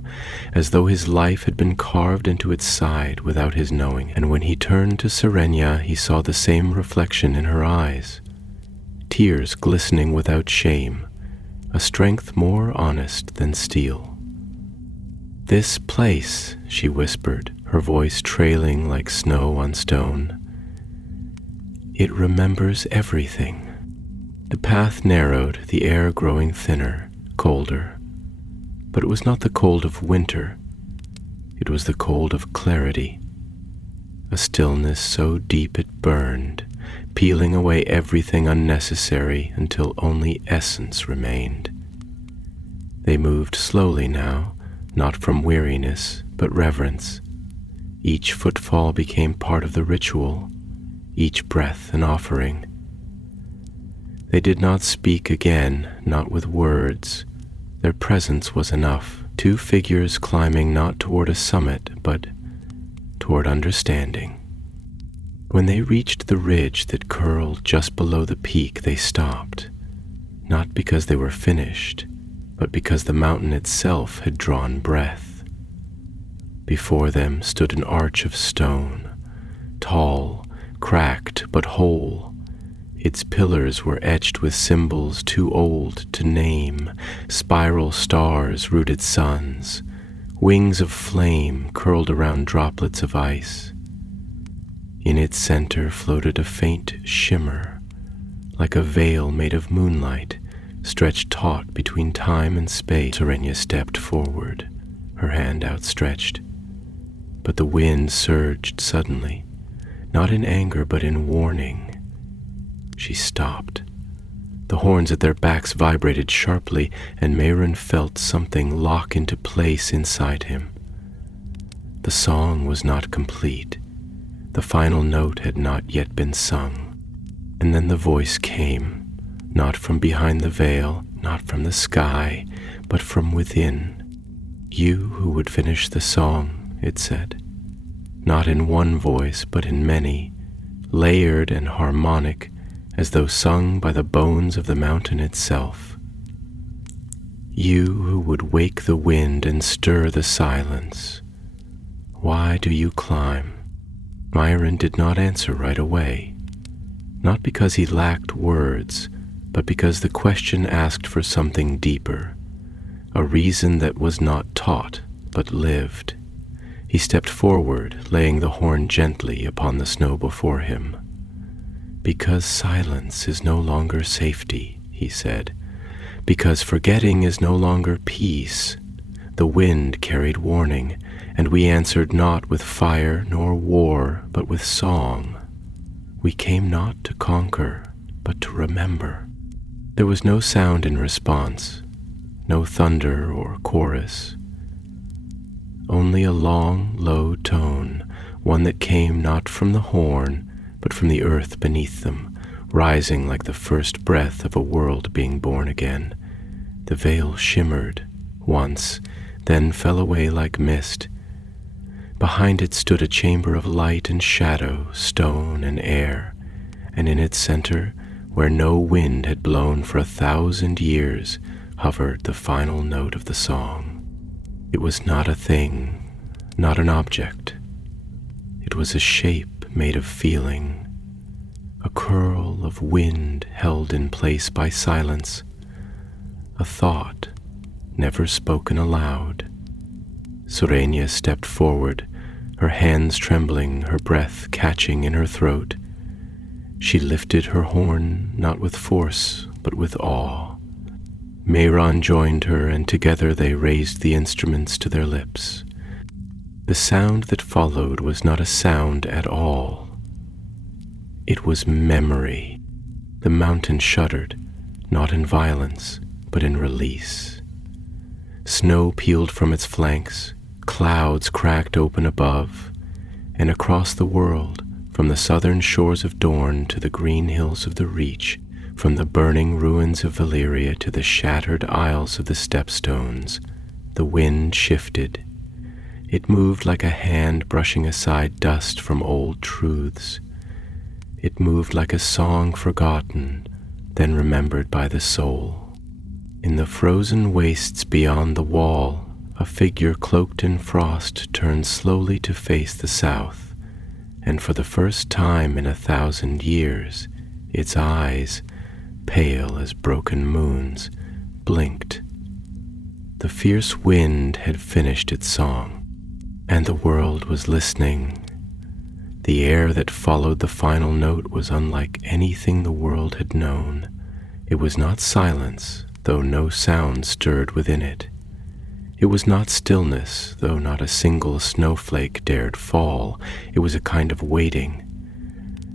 as though his life had been carved into its side without his knowing. And when he turned to Serenia, he saw the same reflection in her eyes, tears glistening without shame, a strength more honest than steel. "This place," she whispered, her voice trailing like snow on stone, "it remembers everything." The path narrowed, the air growing thinner, colder, but it was not the cold of winter. It was the cold of clarity, a stillness so deep it burned, peeling away everything unnecessary until only essence remained. They moved slowly now, not from weariness, but reverence. Each footfall became part of the ritual, each breath an offering. They did not speak again, not with words. Their presence was enough. Two figures climbing not toward a summit, but toward understanding. When they reached the ridge that curled just below the peak, they stopped, not because they were finished, but because the mountain itself had drawn breath. Before them stood an arch of stone, tall, cracked, but whole. Its pillars were etched with symbols too old to name, spiral stars rooted suns, wings of flame curled around droplets of ice. In its center floated a faint shimmer, like a veil made of moonlight, stretched taut between time and space. Serenia stepped forward, her hand outstretched, but the wind surged suddenly, not in anger but in warning. She stopped. The horns at their backs vibrated sharply, and Mehran felt something lock into place inside him. The song was not complete. The final note had not yet been sung. And then the voice came, not from behind the veil, not from the sky, but from within. You who would finish the song, it said, not in one voice, but in many, layered and harmonic, as though sung by the bones of the mountain itself. You who would wake the wind and stir the silence. Why do you climb? Myron did not answer right away, not because he lacked words, but because the question asked for something deeper, a reason that was not taught, but lived. He stepped forward, laying the horn gently upon the snow before him. Because silence is no longer safety, he said, because forgetting is no longer peace. The wind carried warning, and we answered not with fire nor war, but with song. We came not to conquer, but to remember. There was no sound in response, no thunder or chorus, only a long, low tone, one that came not from the horn, but from the earth beneath them, rising like the first breath of a world being born again. The veil shimmered once, then fell away like mist. Behind it stood a chamber of light and shadow, stone and air, and in its center, where no wind had blown for 1,000 years, hovered the final note of the song. It was not a thing, not an object. It was a shape made of feeling, a curl of wind held in place by silence, a thought never spoken aloud. Surenia stepped forward, her hands trembling, her breath catching in her throat. She lifted her horn not with force, but with awe. Mayron joined her, and together they raised the instruments to their lips. The sound that followed was not a sound at all. It was memory. The mountain shuddered, not in violence, but in release. Snow peeled from its flanks, clouds cracked open above, and across the world, from the southern shores of Dorne to the green hills of the Reach, from the burning ruins of Valyria to the shattered isles of the Stepstones, the wind shifted. It moved like a hand brushing aside dust from old truths. It moved like a song forgotten, then remembered by the soul. In the frozen wastes beyond the wall, a figure cloaked in frost turned slowly to face the south, and for the first time in 1,000 years, its eyes, pale as broken moons, blinked. The fierce wind had finished its song, and the world was listening. The air that followed the final note was unlike anything the world had known. It was not silence, though no sound stirred within it. It was not stillness, though not a single snowflake dared fall. It was a kind of waiting,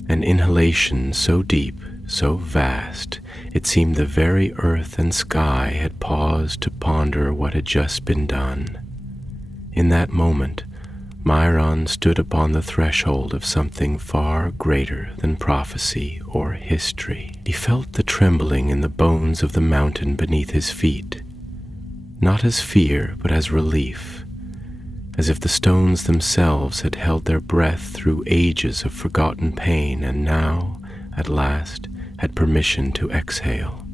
an inhalation so deep, so vast, it seemed the very earth and sky had paused to ponder what had just been done. In that moment, Myron stood upon the threshold of something far greater than prophecy or history. He felt the trembling in the bones of the mountain beneath his feet, not as fear, but as relief, as if the stones themselves had held their breath through ages of forgotten pain and now, at last, had permission to exhale.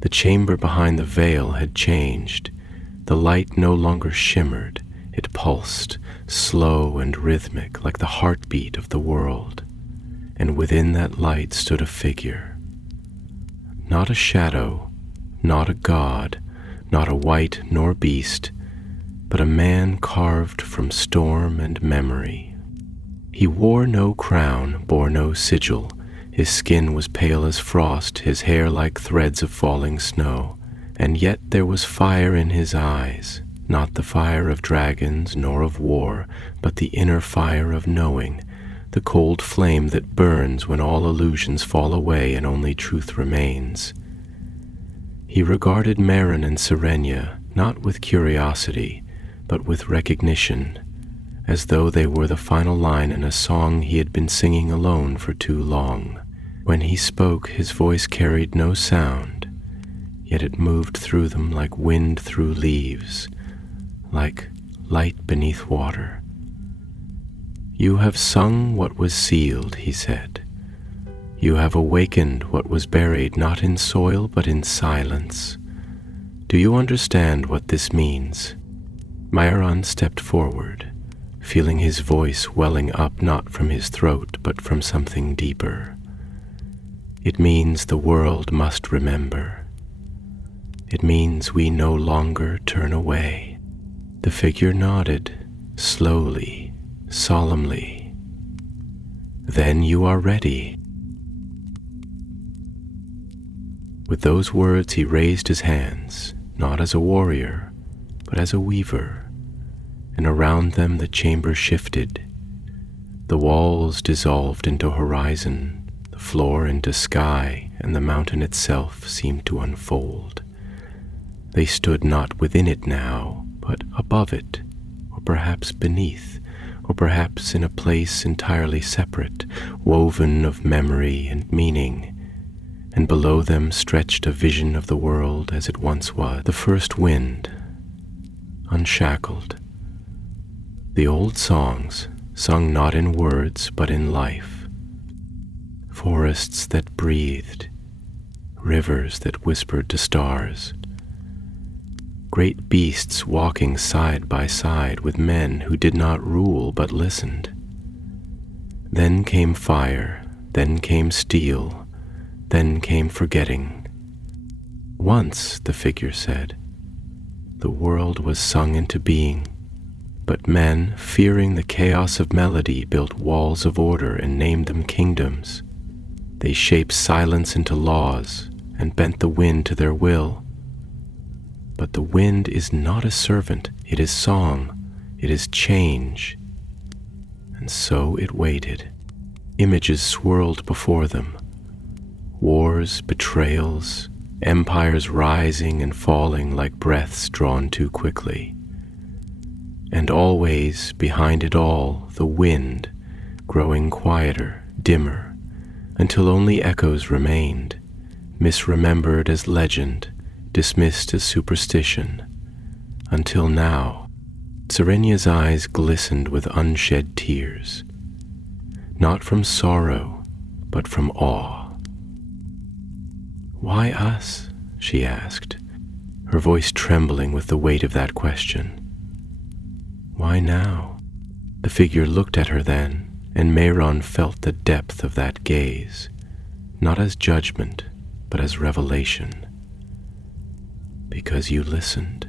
The chamber behind the veil had changed. The light no longer shimmered. It pulsed, slow and rhythmic, like the heartbeat of the world. And within that light stood a figure. Not a shadow, not a god, not a wight nor beast, but a man carved from storm and memory. He wore no crown, bore no sigil. His skin was pale as frost, his hair like threads of falling snow, and yet there was fire in his eyes, not the fire of dragons nor of war, but the inner fire of knowing, the cold flame that burns when all illusions fall away and only truth remains. He regarded Meryn and Serenia not with curiosity, but with recognition, as though they were the final line in a song he had been singing alone for too long. When he spoke, his voice carried no sound, yet it moved through them like wind through leaves, like light beneath water. "You have sung what was sealed," he said. "You have awakened what was buried not in soil but in silence. Do you understand what this means?" Myron stepped forward, feeling his voice welling up not from his throat but from something deeper. "It means the world must remember. It means we no longer turn away." The figure nodded, slowly, solemnly. "Then you are ready." With those words he raised his hands, not as a warrior, but as a weaver, and around them the chamber shifted. The walls dissolved into horizon, the floor into sky, and the mountain itself seemed to unfold. They stood not within it now, but above it, or perhaps beneath, or perhaps in a place entirely separate, woven of memory and meaning, and below them stretched a vision of the world as it once was. The first wind, unshackled. The old songs, sung not in words but in life. Forests that breathed, rivers that whispered to stars. Great beasts walking side by side with men who did not rule but listened. Then came fire, then came steel, then came forgetting. Once, the figure said, the world was sung into being, but men, fearing the chaos of melody, built walls of order and named them kingdoms. They shaped silence into laws and bent the wind to their will. But the wind is not a servant, it is song, it is change. And so it waited. Images swirled before them. Wars, betrayals, empires rising and falling like breaths drawn too quickly. And always, behind it all, the wind, growing quieter, dimmer, until only echoes remained, misremembered as legend, dismissed as superstition, until now. Serenia's eyes glistened with unshed tears, not from sorrow, but from awe. "Why us?" she asked, her voice trembling with the weight of that question. "Why now?" The figure looked at her then, and Mayron felt the depth of that gaze, not as judgment, but as revelation. "Because you listened.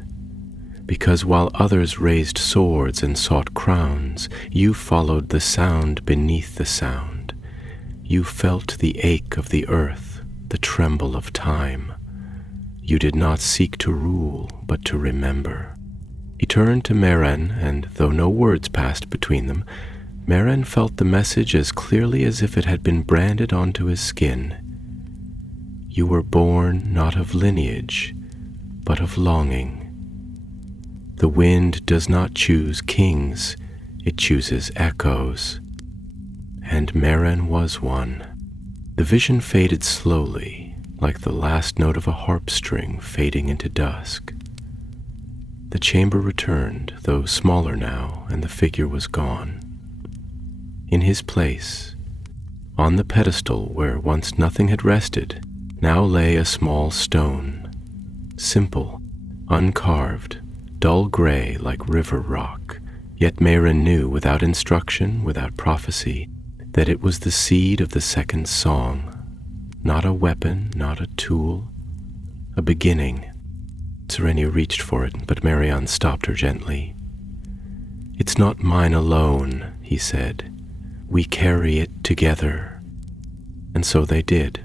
Because while others raised swords and sought crowns, you followed the sound beneath the sound. You felt the ache of the earth, the tremble of time. You did not seek to rule, but to remember." He turned to Meren, and though no words passed between them, Meren felt the message as clearly as if it had been branded onto his skin. You were born not of lineage, but of longing. The wind does not choose kings, it chooses echoes. And Meren was one. The vision faded slowly, like the last note of a harp string fading into dusk. The chamber returned, though smaller now, and the figure was gone. In his place, on the pedestal where once nothing had rested, now lay a small stone, simple, uncarved, dull gray like river rock, yet Meren knew without instruction, without prophecy, that it was the seed of the second song, not a weapon, not a tool, a beginning. Serenia reached for it, but Marion stopped her gently. "It's not mine alone," he said. "We carry it together." And so they did.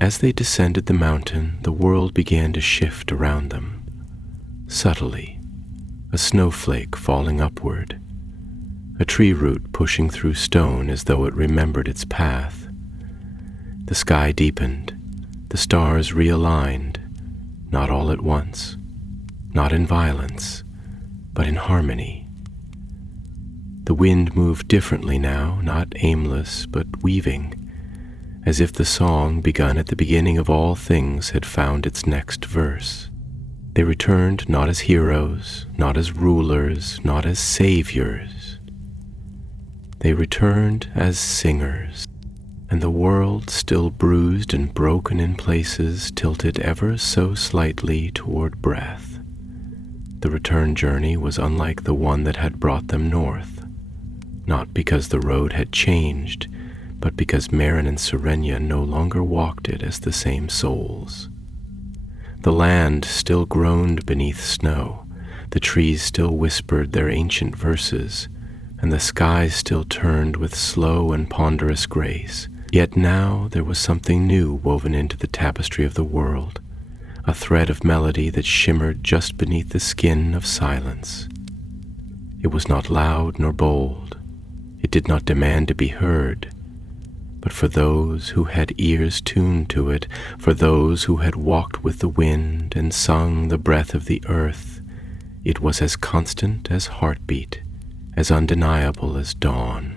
As they descended the mountain, the world began to shift around them. Subtly, a snowflake falling upward, a tree root pushing through stone as though it remembered its path. The sky deepened, the stars realigned, not all at once, not in violence, but in harmony. The wind moved differently now, not aimless, but weaving, as if the song begun at the beginning of all things had found its next verse. They returned not as heroes, not as rulers, not as saviors. They returned as singers, and the world, still bruised and broken in places, tilted ever so slightly toward breath. The return journey was unlike the one that had brought them north, not because the road had changed, but because Meryn and Serenia no longer walked it as the same souls. The land still groaned beneath snow, the trees still whispered their ancient verses, and the skies still turned with slow and ponderous grace. Yet now there was something new woven into the tapestry of the world, a thread of melody that shimmered just beneath the skin of silence. It was not loud nor bold. It did not demand to be heard. But for those who had ears tuned to it, for those who had walked with the wind and sung the breath of the earth, it was as constant as heartbeat, as undeniable as dawn.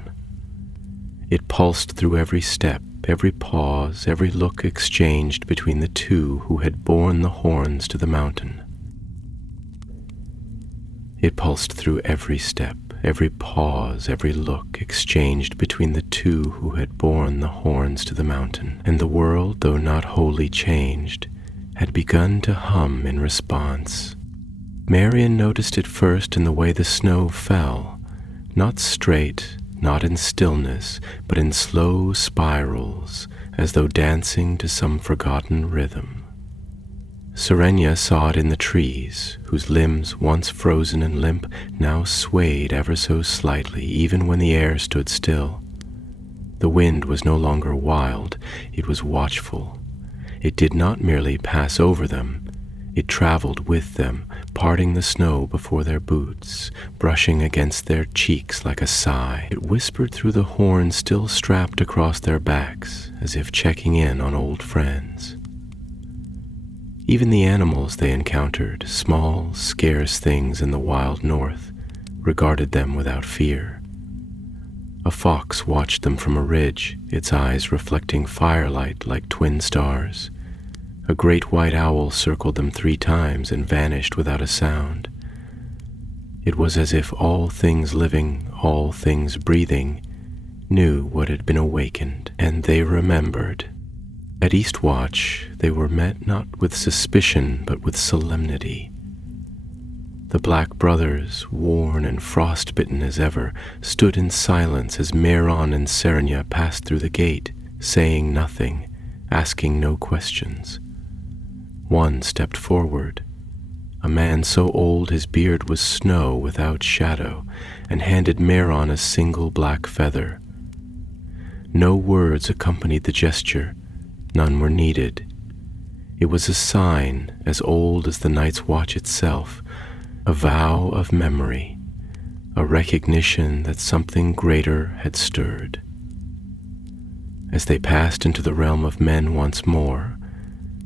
It pulsed through every step, every pause, every look exchanged between the two who had borne the horns to the mountain. It pulsed through every step, every pause, every look exchanged between the two who had borne the horns to the mountain, and the world, though not wholly changed, had begun to hum in response. Meryn noticed it first in the way the snow fell, not straight, not in stillness, but in slow spirals, as though dancing to some forgotten rhythm. Serenia saw it in the trees, whose limbs, once frozen and limp, now swayed ever so slightly, even when the air stood still. The wind was no longer wild, it was watchful. It did not merely pass over them, it traveled with them, parting the snow before their boots, brushing against their cheeks like a sigh. It whispered through the horn still strapped across their backs, as if checking in on old friends. Even the animals they encountered, small, scarce things in the wild north, regarded them without fear. A fox watched them from a ridge, its eyes reflecting firelight like twin stars. A great white owl circled them 3 times and vanished without a sound. It was as if all things living, all things breathing, knew what had been awakened, and they remembered. At Eastwatch, they were met not with suspicion, but with solemnity. The Black Brothers, worn and frostbitten as ever, stood in silence as Meryn and Serenia passed through the gate, saying nothing, asking no questions. One stepped forward, a man so old his beard was snow without shadow, and handed Meryn a single black feather. No words accompanied the gesture. None were needed. It was a sign as old as the night's watch itself, a vow of memory, a recognition that something greater had stirred. As they passed into the realm of men once more,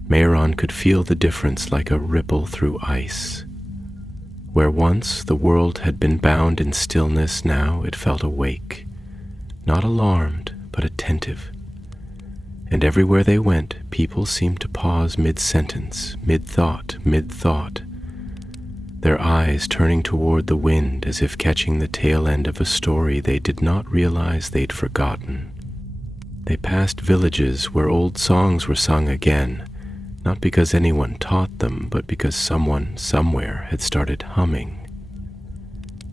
Meryn could feel the difference like a ripple through ice. Where once the world had been bound in stillness, now it felt awake, not alarmed, but attentive. And everywhere they went, people seemed to pause mid-sentence, mid-thought, their eyes turning toward the wind as if catching the tail end of a story they did not realize they'd forgotten. They passed villages where old songs were sung again, not because anyone taught them, but because someone somewhere had started humming.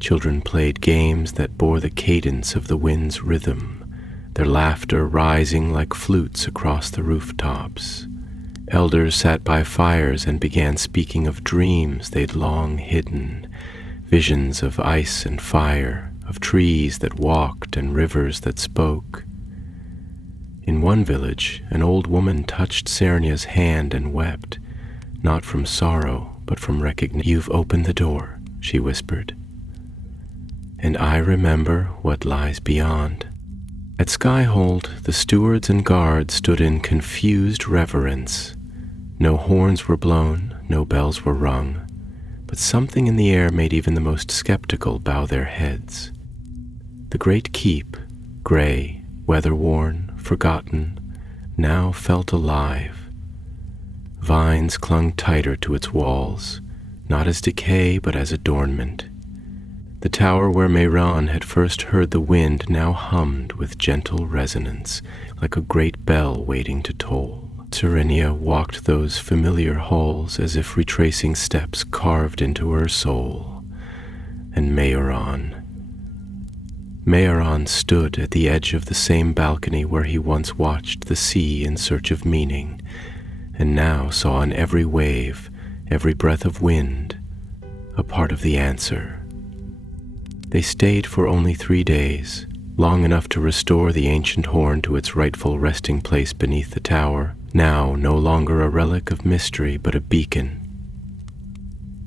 Children played games that bore the cadence of the wind's rhythm, their laughter rising like flutes across the rooftops. Elders sat by fires and began speaking of dreams they'd long hidden, visions of ice and fire, of trees that walked and rivers that spoke. In one village, an old woman touched Serenia's hand and wept, not from sorrow, but from recognition. "You've opened the door," she whispered, "and I remember what lies beyond." At Skyhold, the stewards and guards stood in confused reverence. No horns were blown, no bells were rung, but something in the air made even the most skeptical bow their heads. The great keep, gray, weather-worn, forgotten, now felt alive. Vines clung tighter to its walls, not as decay but as adornment. The tower where Mehran had first heard the wind now hummed with gentle resonance, like a great bell waiting to toll. Serenia walked those familiar halls as if retracing steps carved into her soul. And Mehran stood at the edge of the same balcony where he once watched the sea in search of meaning, and now saw in every wave, every breath of wind, a part of the answer. They stayed for only 3 days, long enough to restore the ancient horn to its rightful resting place beneath the tower, now no longer a relic of mystery but a beacon.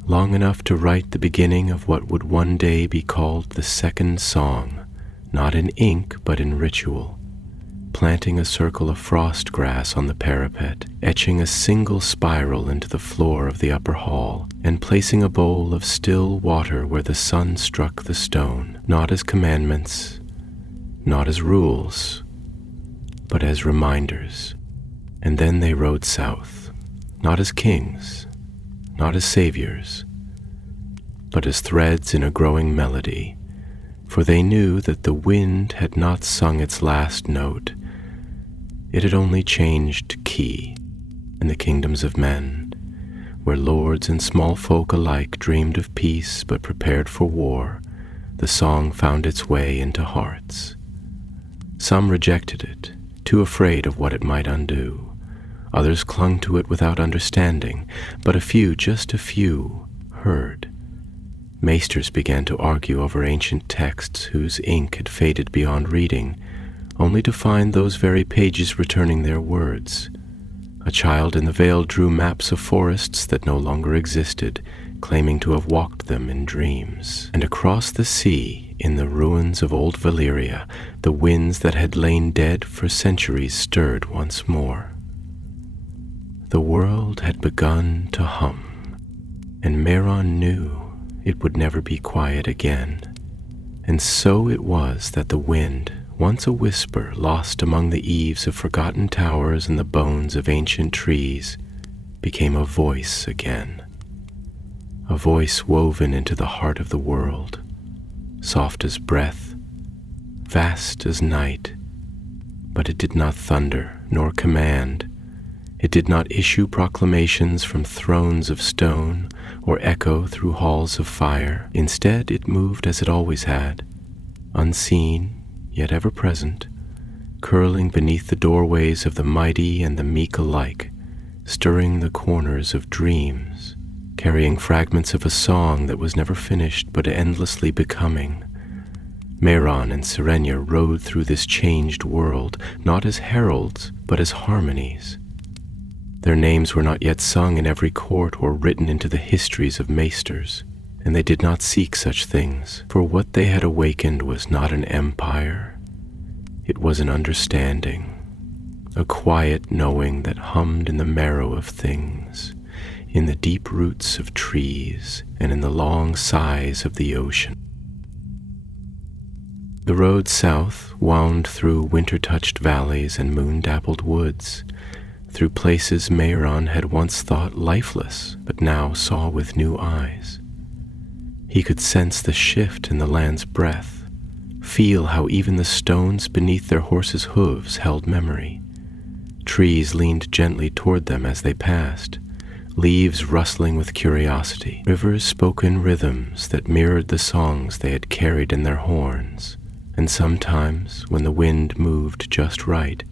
Long enough to write the beginning of what would one day be called the second song, not in ink but in ritual, planting a circle of frost grass on the parapet, etching a single spiral into the floor of the upper hall, and placing a bowl of still water where the sun struck the stone, not as commandments, not as rules, but as reminders. And then they rode south, not as kings, not as saviors, but as threads in a growing melody, for they knew that the wind had not sung its last note. It had only changed key in the kingdoms of men, where lords and small folk alike dreamed of peace but prepared for war. The song found its way into hearts. Some rejected it, too afraid of what it might undo. Others clung to it without understanding, but a few, just a few, heard. Maesters began to argue over ancient texts whose ink had faded beyond reading, only to find those very pages returning their words. A child in the Vale drew maps of forests that no longer existed, claiming to have walked them in dreams. And across the sea, in the ruins of old Valyria, the winds that had lain dead for centuries stirred once more. The world had begun to hum, and Mehran knew it would never be quiet again. And so it was that the wind, once a whisper lost among the eaves of forgotten towers and the bones of ancient trees, became a voice again. A voice woven into the heart of the world, soft as breath, vast as night, but it did not thunder nor command. It did not issue proclamations from thrones of stone or echo through halls of fire. Instead, it moved as it always had, unseen yet ever present, curling beneath the doorways of the mighty and the meek alike, stirring the corners of dreams, carrying fragments of a song that was never finished but endlessly becoming. Mehran and Serenia rode through this changed world, not as heralds, but as harmonies. Their names were not yet sung in every court or written into the histories of maesters, and they did not seek such things, for what they had awakened was not an empire. It was an understanding, a quiet knowing that hummed in the marrow of things, in the deep roots of trees, and in the long sighs of the ocean. The road south wound through winter-touched valleys and moon-dappled woods, through places Mehran had once thought lifeless, but now saw with new eyes. He could sense the shift in the land's breath, feel how even the stones beneath their horses' hooves held memory. Trees leaned gently toward them as they passed, leaves rustling with curiosity. Rivers spoke in rhythms that mirrored the songs they had carried in their horns, and sometimes, when the wind moved just right,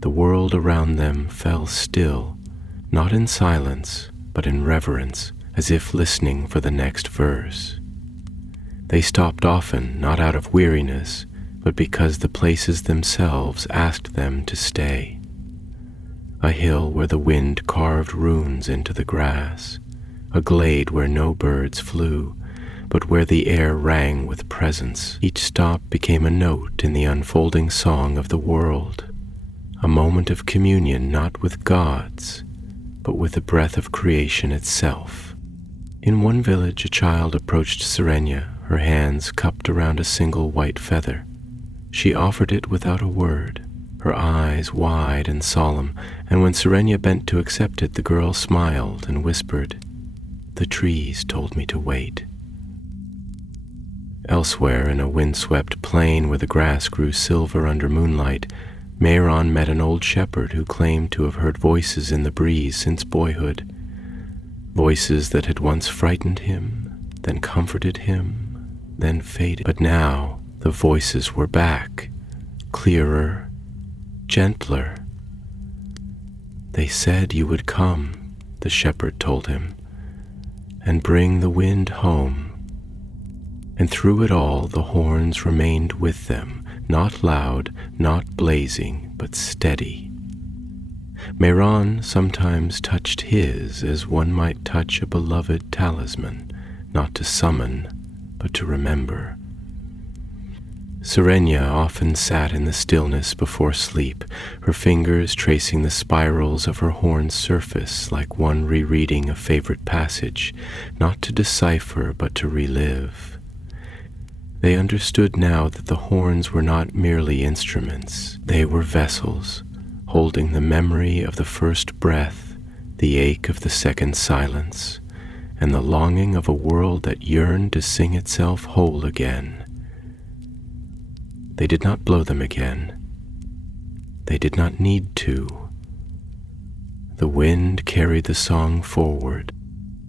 the world around them fell still, not in silence, but in reverence, as if listening for the next verse. They stopped often, not out of weariness, but because the places themselves asked them to stay. A hill where the wind carved runes into the grass, a glade where no birds flew, but where the air rang with presence. Each stop became a note in the unfolding song of the world, a moment of communion not with gods, but with the breath of creation itself. In one village, a child approached Serenia, her hands cupped around a single white feather. She offered it without a word, her eyes wide and solemn, and when Serenia bent to accept it, the girl smiled and whispered, "The trees told me to wait." Elsewhere, in a windswept plain where the grass grew silver under moonlight, Mehran met an old shepherd who claimed to have heard voices in the breeze since boyhood, voices that had once frightened him, then comforted him, then faded. But now the voices were back, clearer, gentler. "They said you would come," the shepherd told him, "and bring the wind home." And through it all the horns remained with them, not loud, not blazing, but steady. Mehran sometimes touched his as one might touch a beloved talisman, not to summon, but to remember. Serenia often sat in the stillness before sleep, her fingers tracing the spirals of her horn's surface like one rereading a favorite passage, not to decipher but to relive. They understood now that the horns were not merely instruments. They were vessels, holding the memory of the first breath, the ache of the second silence, and the longing of a world that yearned to sing itself whole again. They did not blow them again. They did not need to. The wind carried the song forward.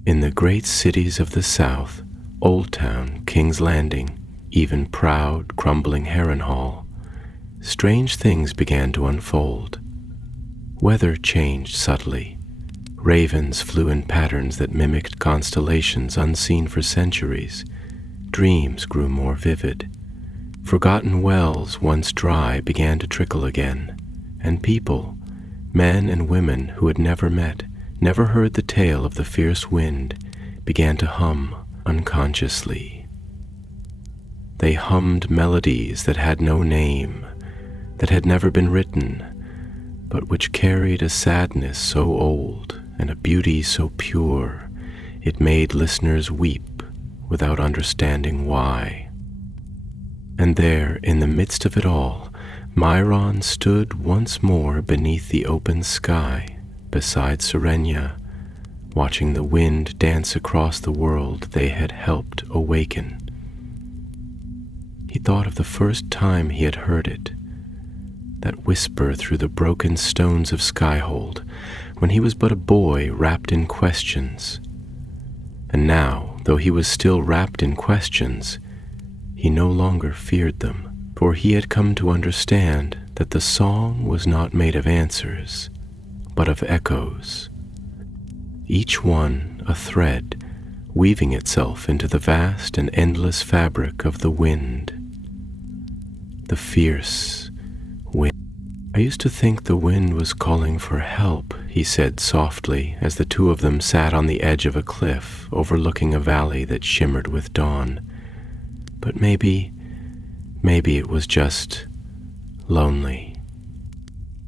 In the great cities of the South, Old Town, King's Landing, even proud, crumbling Harrenhal, strange things began to unfold. Weather changed subtly. Ravens flew in patterns that mimicked constellations unseen for centuries. Dreams grew more vivid. Forgotten wells, once dry, began to trickle again, and people, men and women who had never met, never heard the tale of the fierce wind, began to hum unconsciously. They hummed melodies that had no name, that had never been written, but which carried a sadness so old and a beauty so pure, it made listeners weep without understanding why. And there, in the midst of it all, Mehran stood once more beneath the open sky, beside Serenia, watching the wind dance across the world they had helped awaken. He thought of the first time he had heard it, that whisper through the broken stones of Skyhold, when he was but a boy wrapped in questions. And now, though he was still wrapped in questions, he no longer feared them, for he had come to understand that the song was not made of answers, but of echoes, each one a thread weaving itself into the vast and endless fabric of the wind. The fierce wind. "I used to think the wind was calling for help," he said softly as the two of them sat on the edge of a cliff overlooking a valley that shimmered with dawn. "But maybe it was just lonely."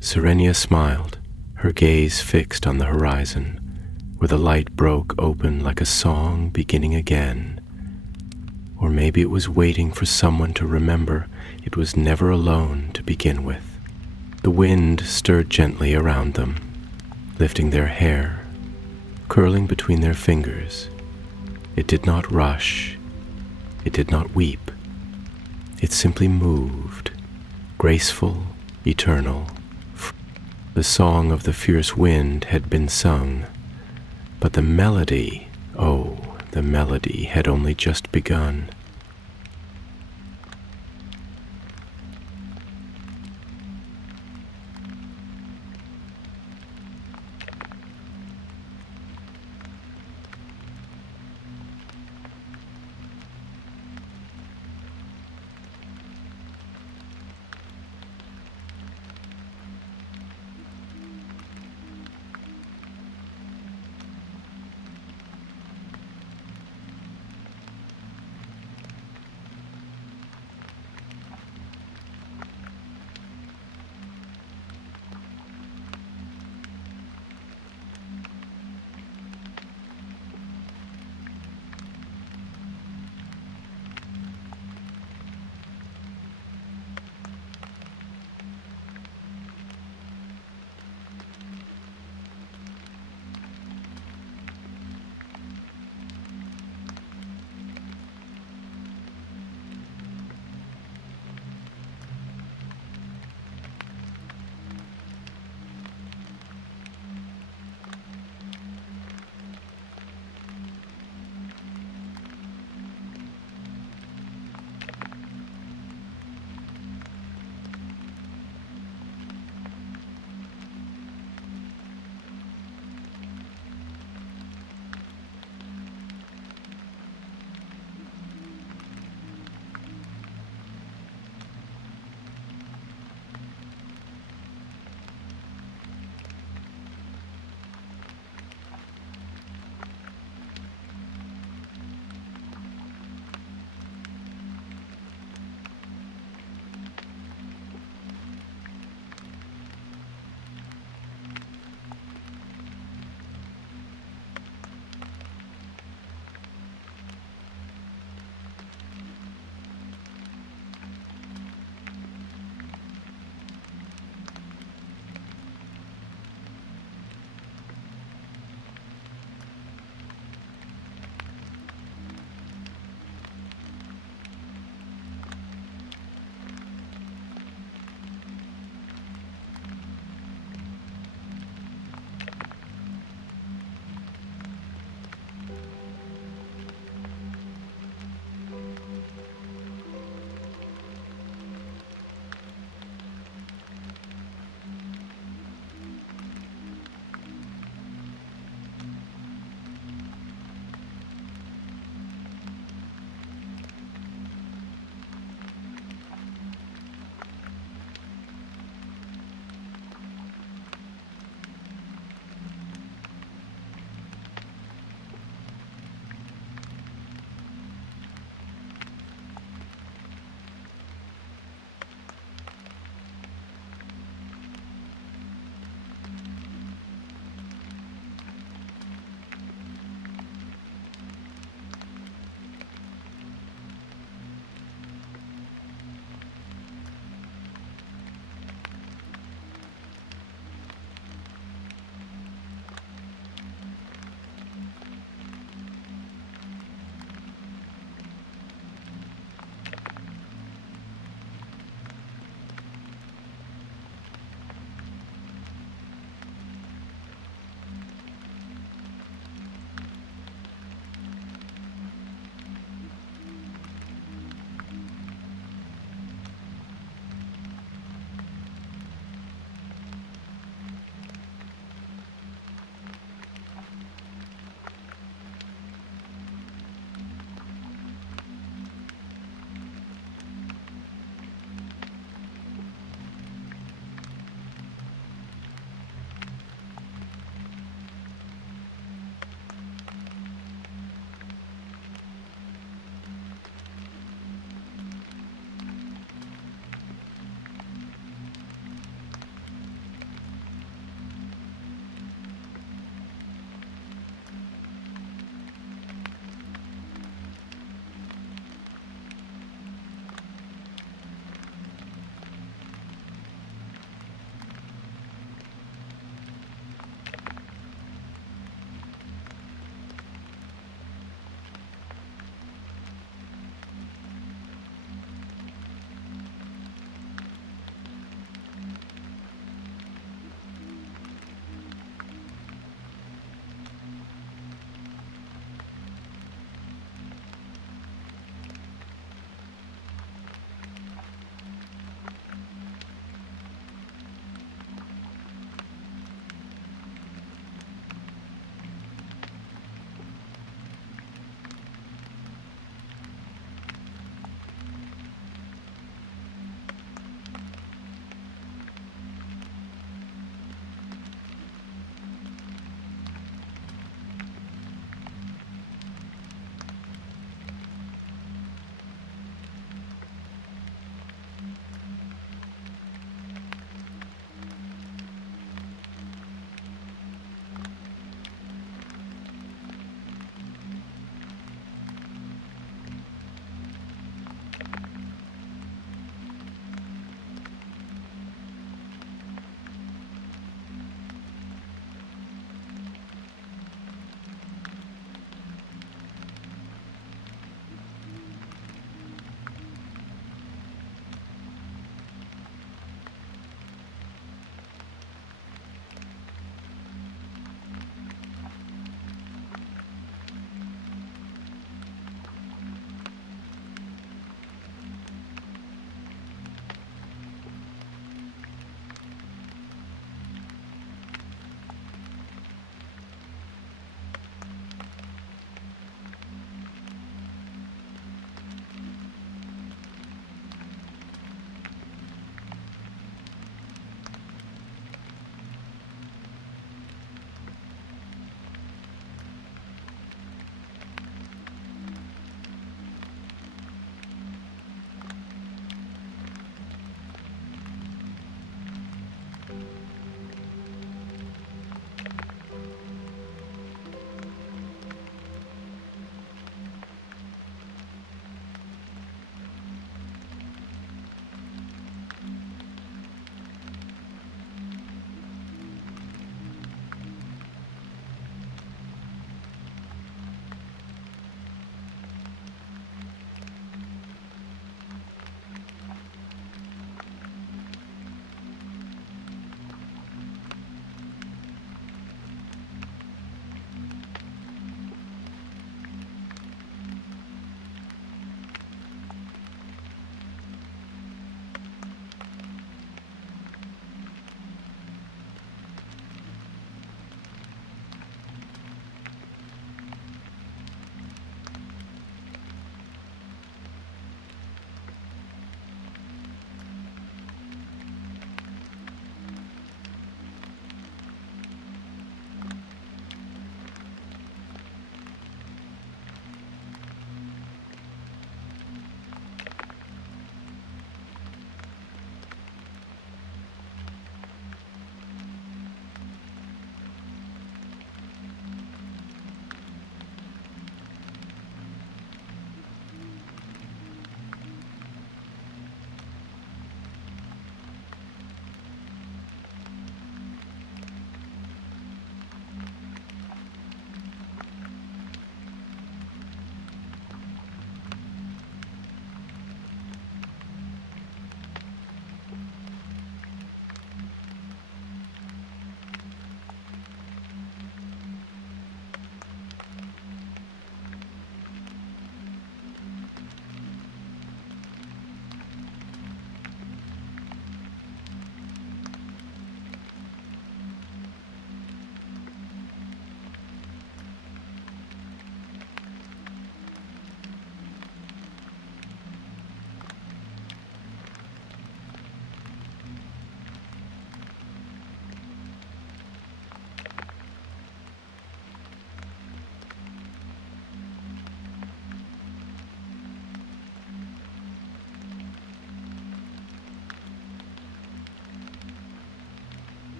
Serenia smiled, her gaze fixed on the horizon, where the light broke open like a song beginning again. Or maybe it was waiting for someone to remember it was never alone to begin with. The wind stirred gently around them, lifting their hair, curling between their fingers. It did not rush. It did not weep. It simply moved, graceful, eternal. The song of the fierce wind had been sung, but the melody, oh, the melody had only just begun.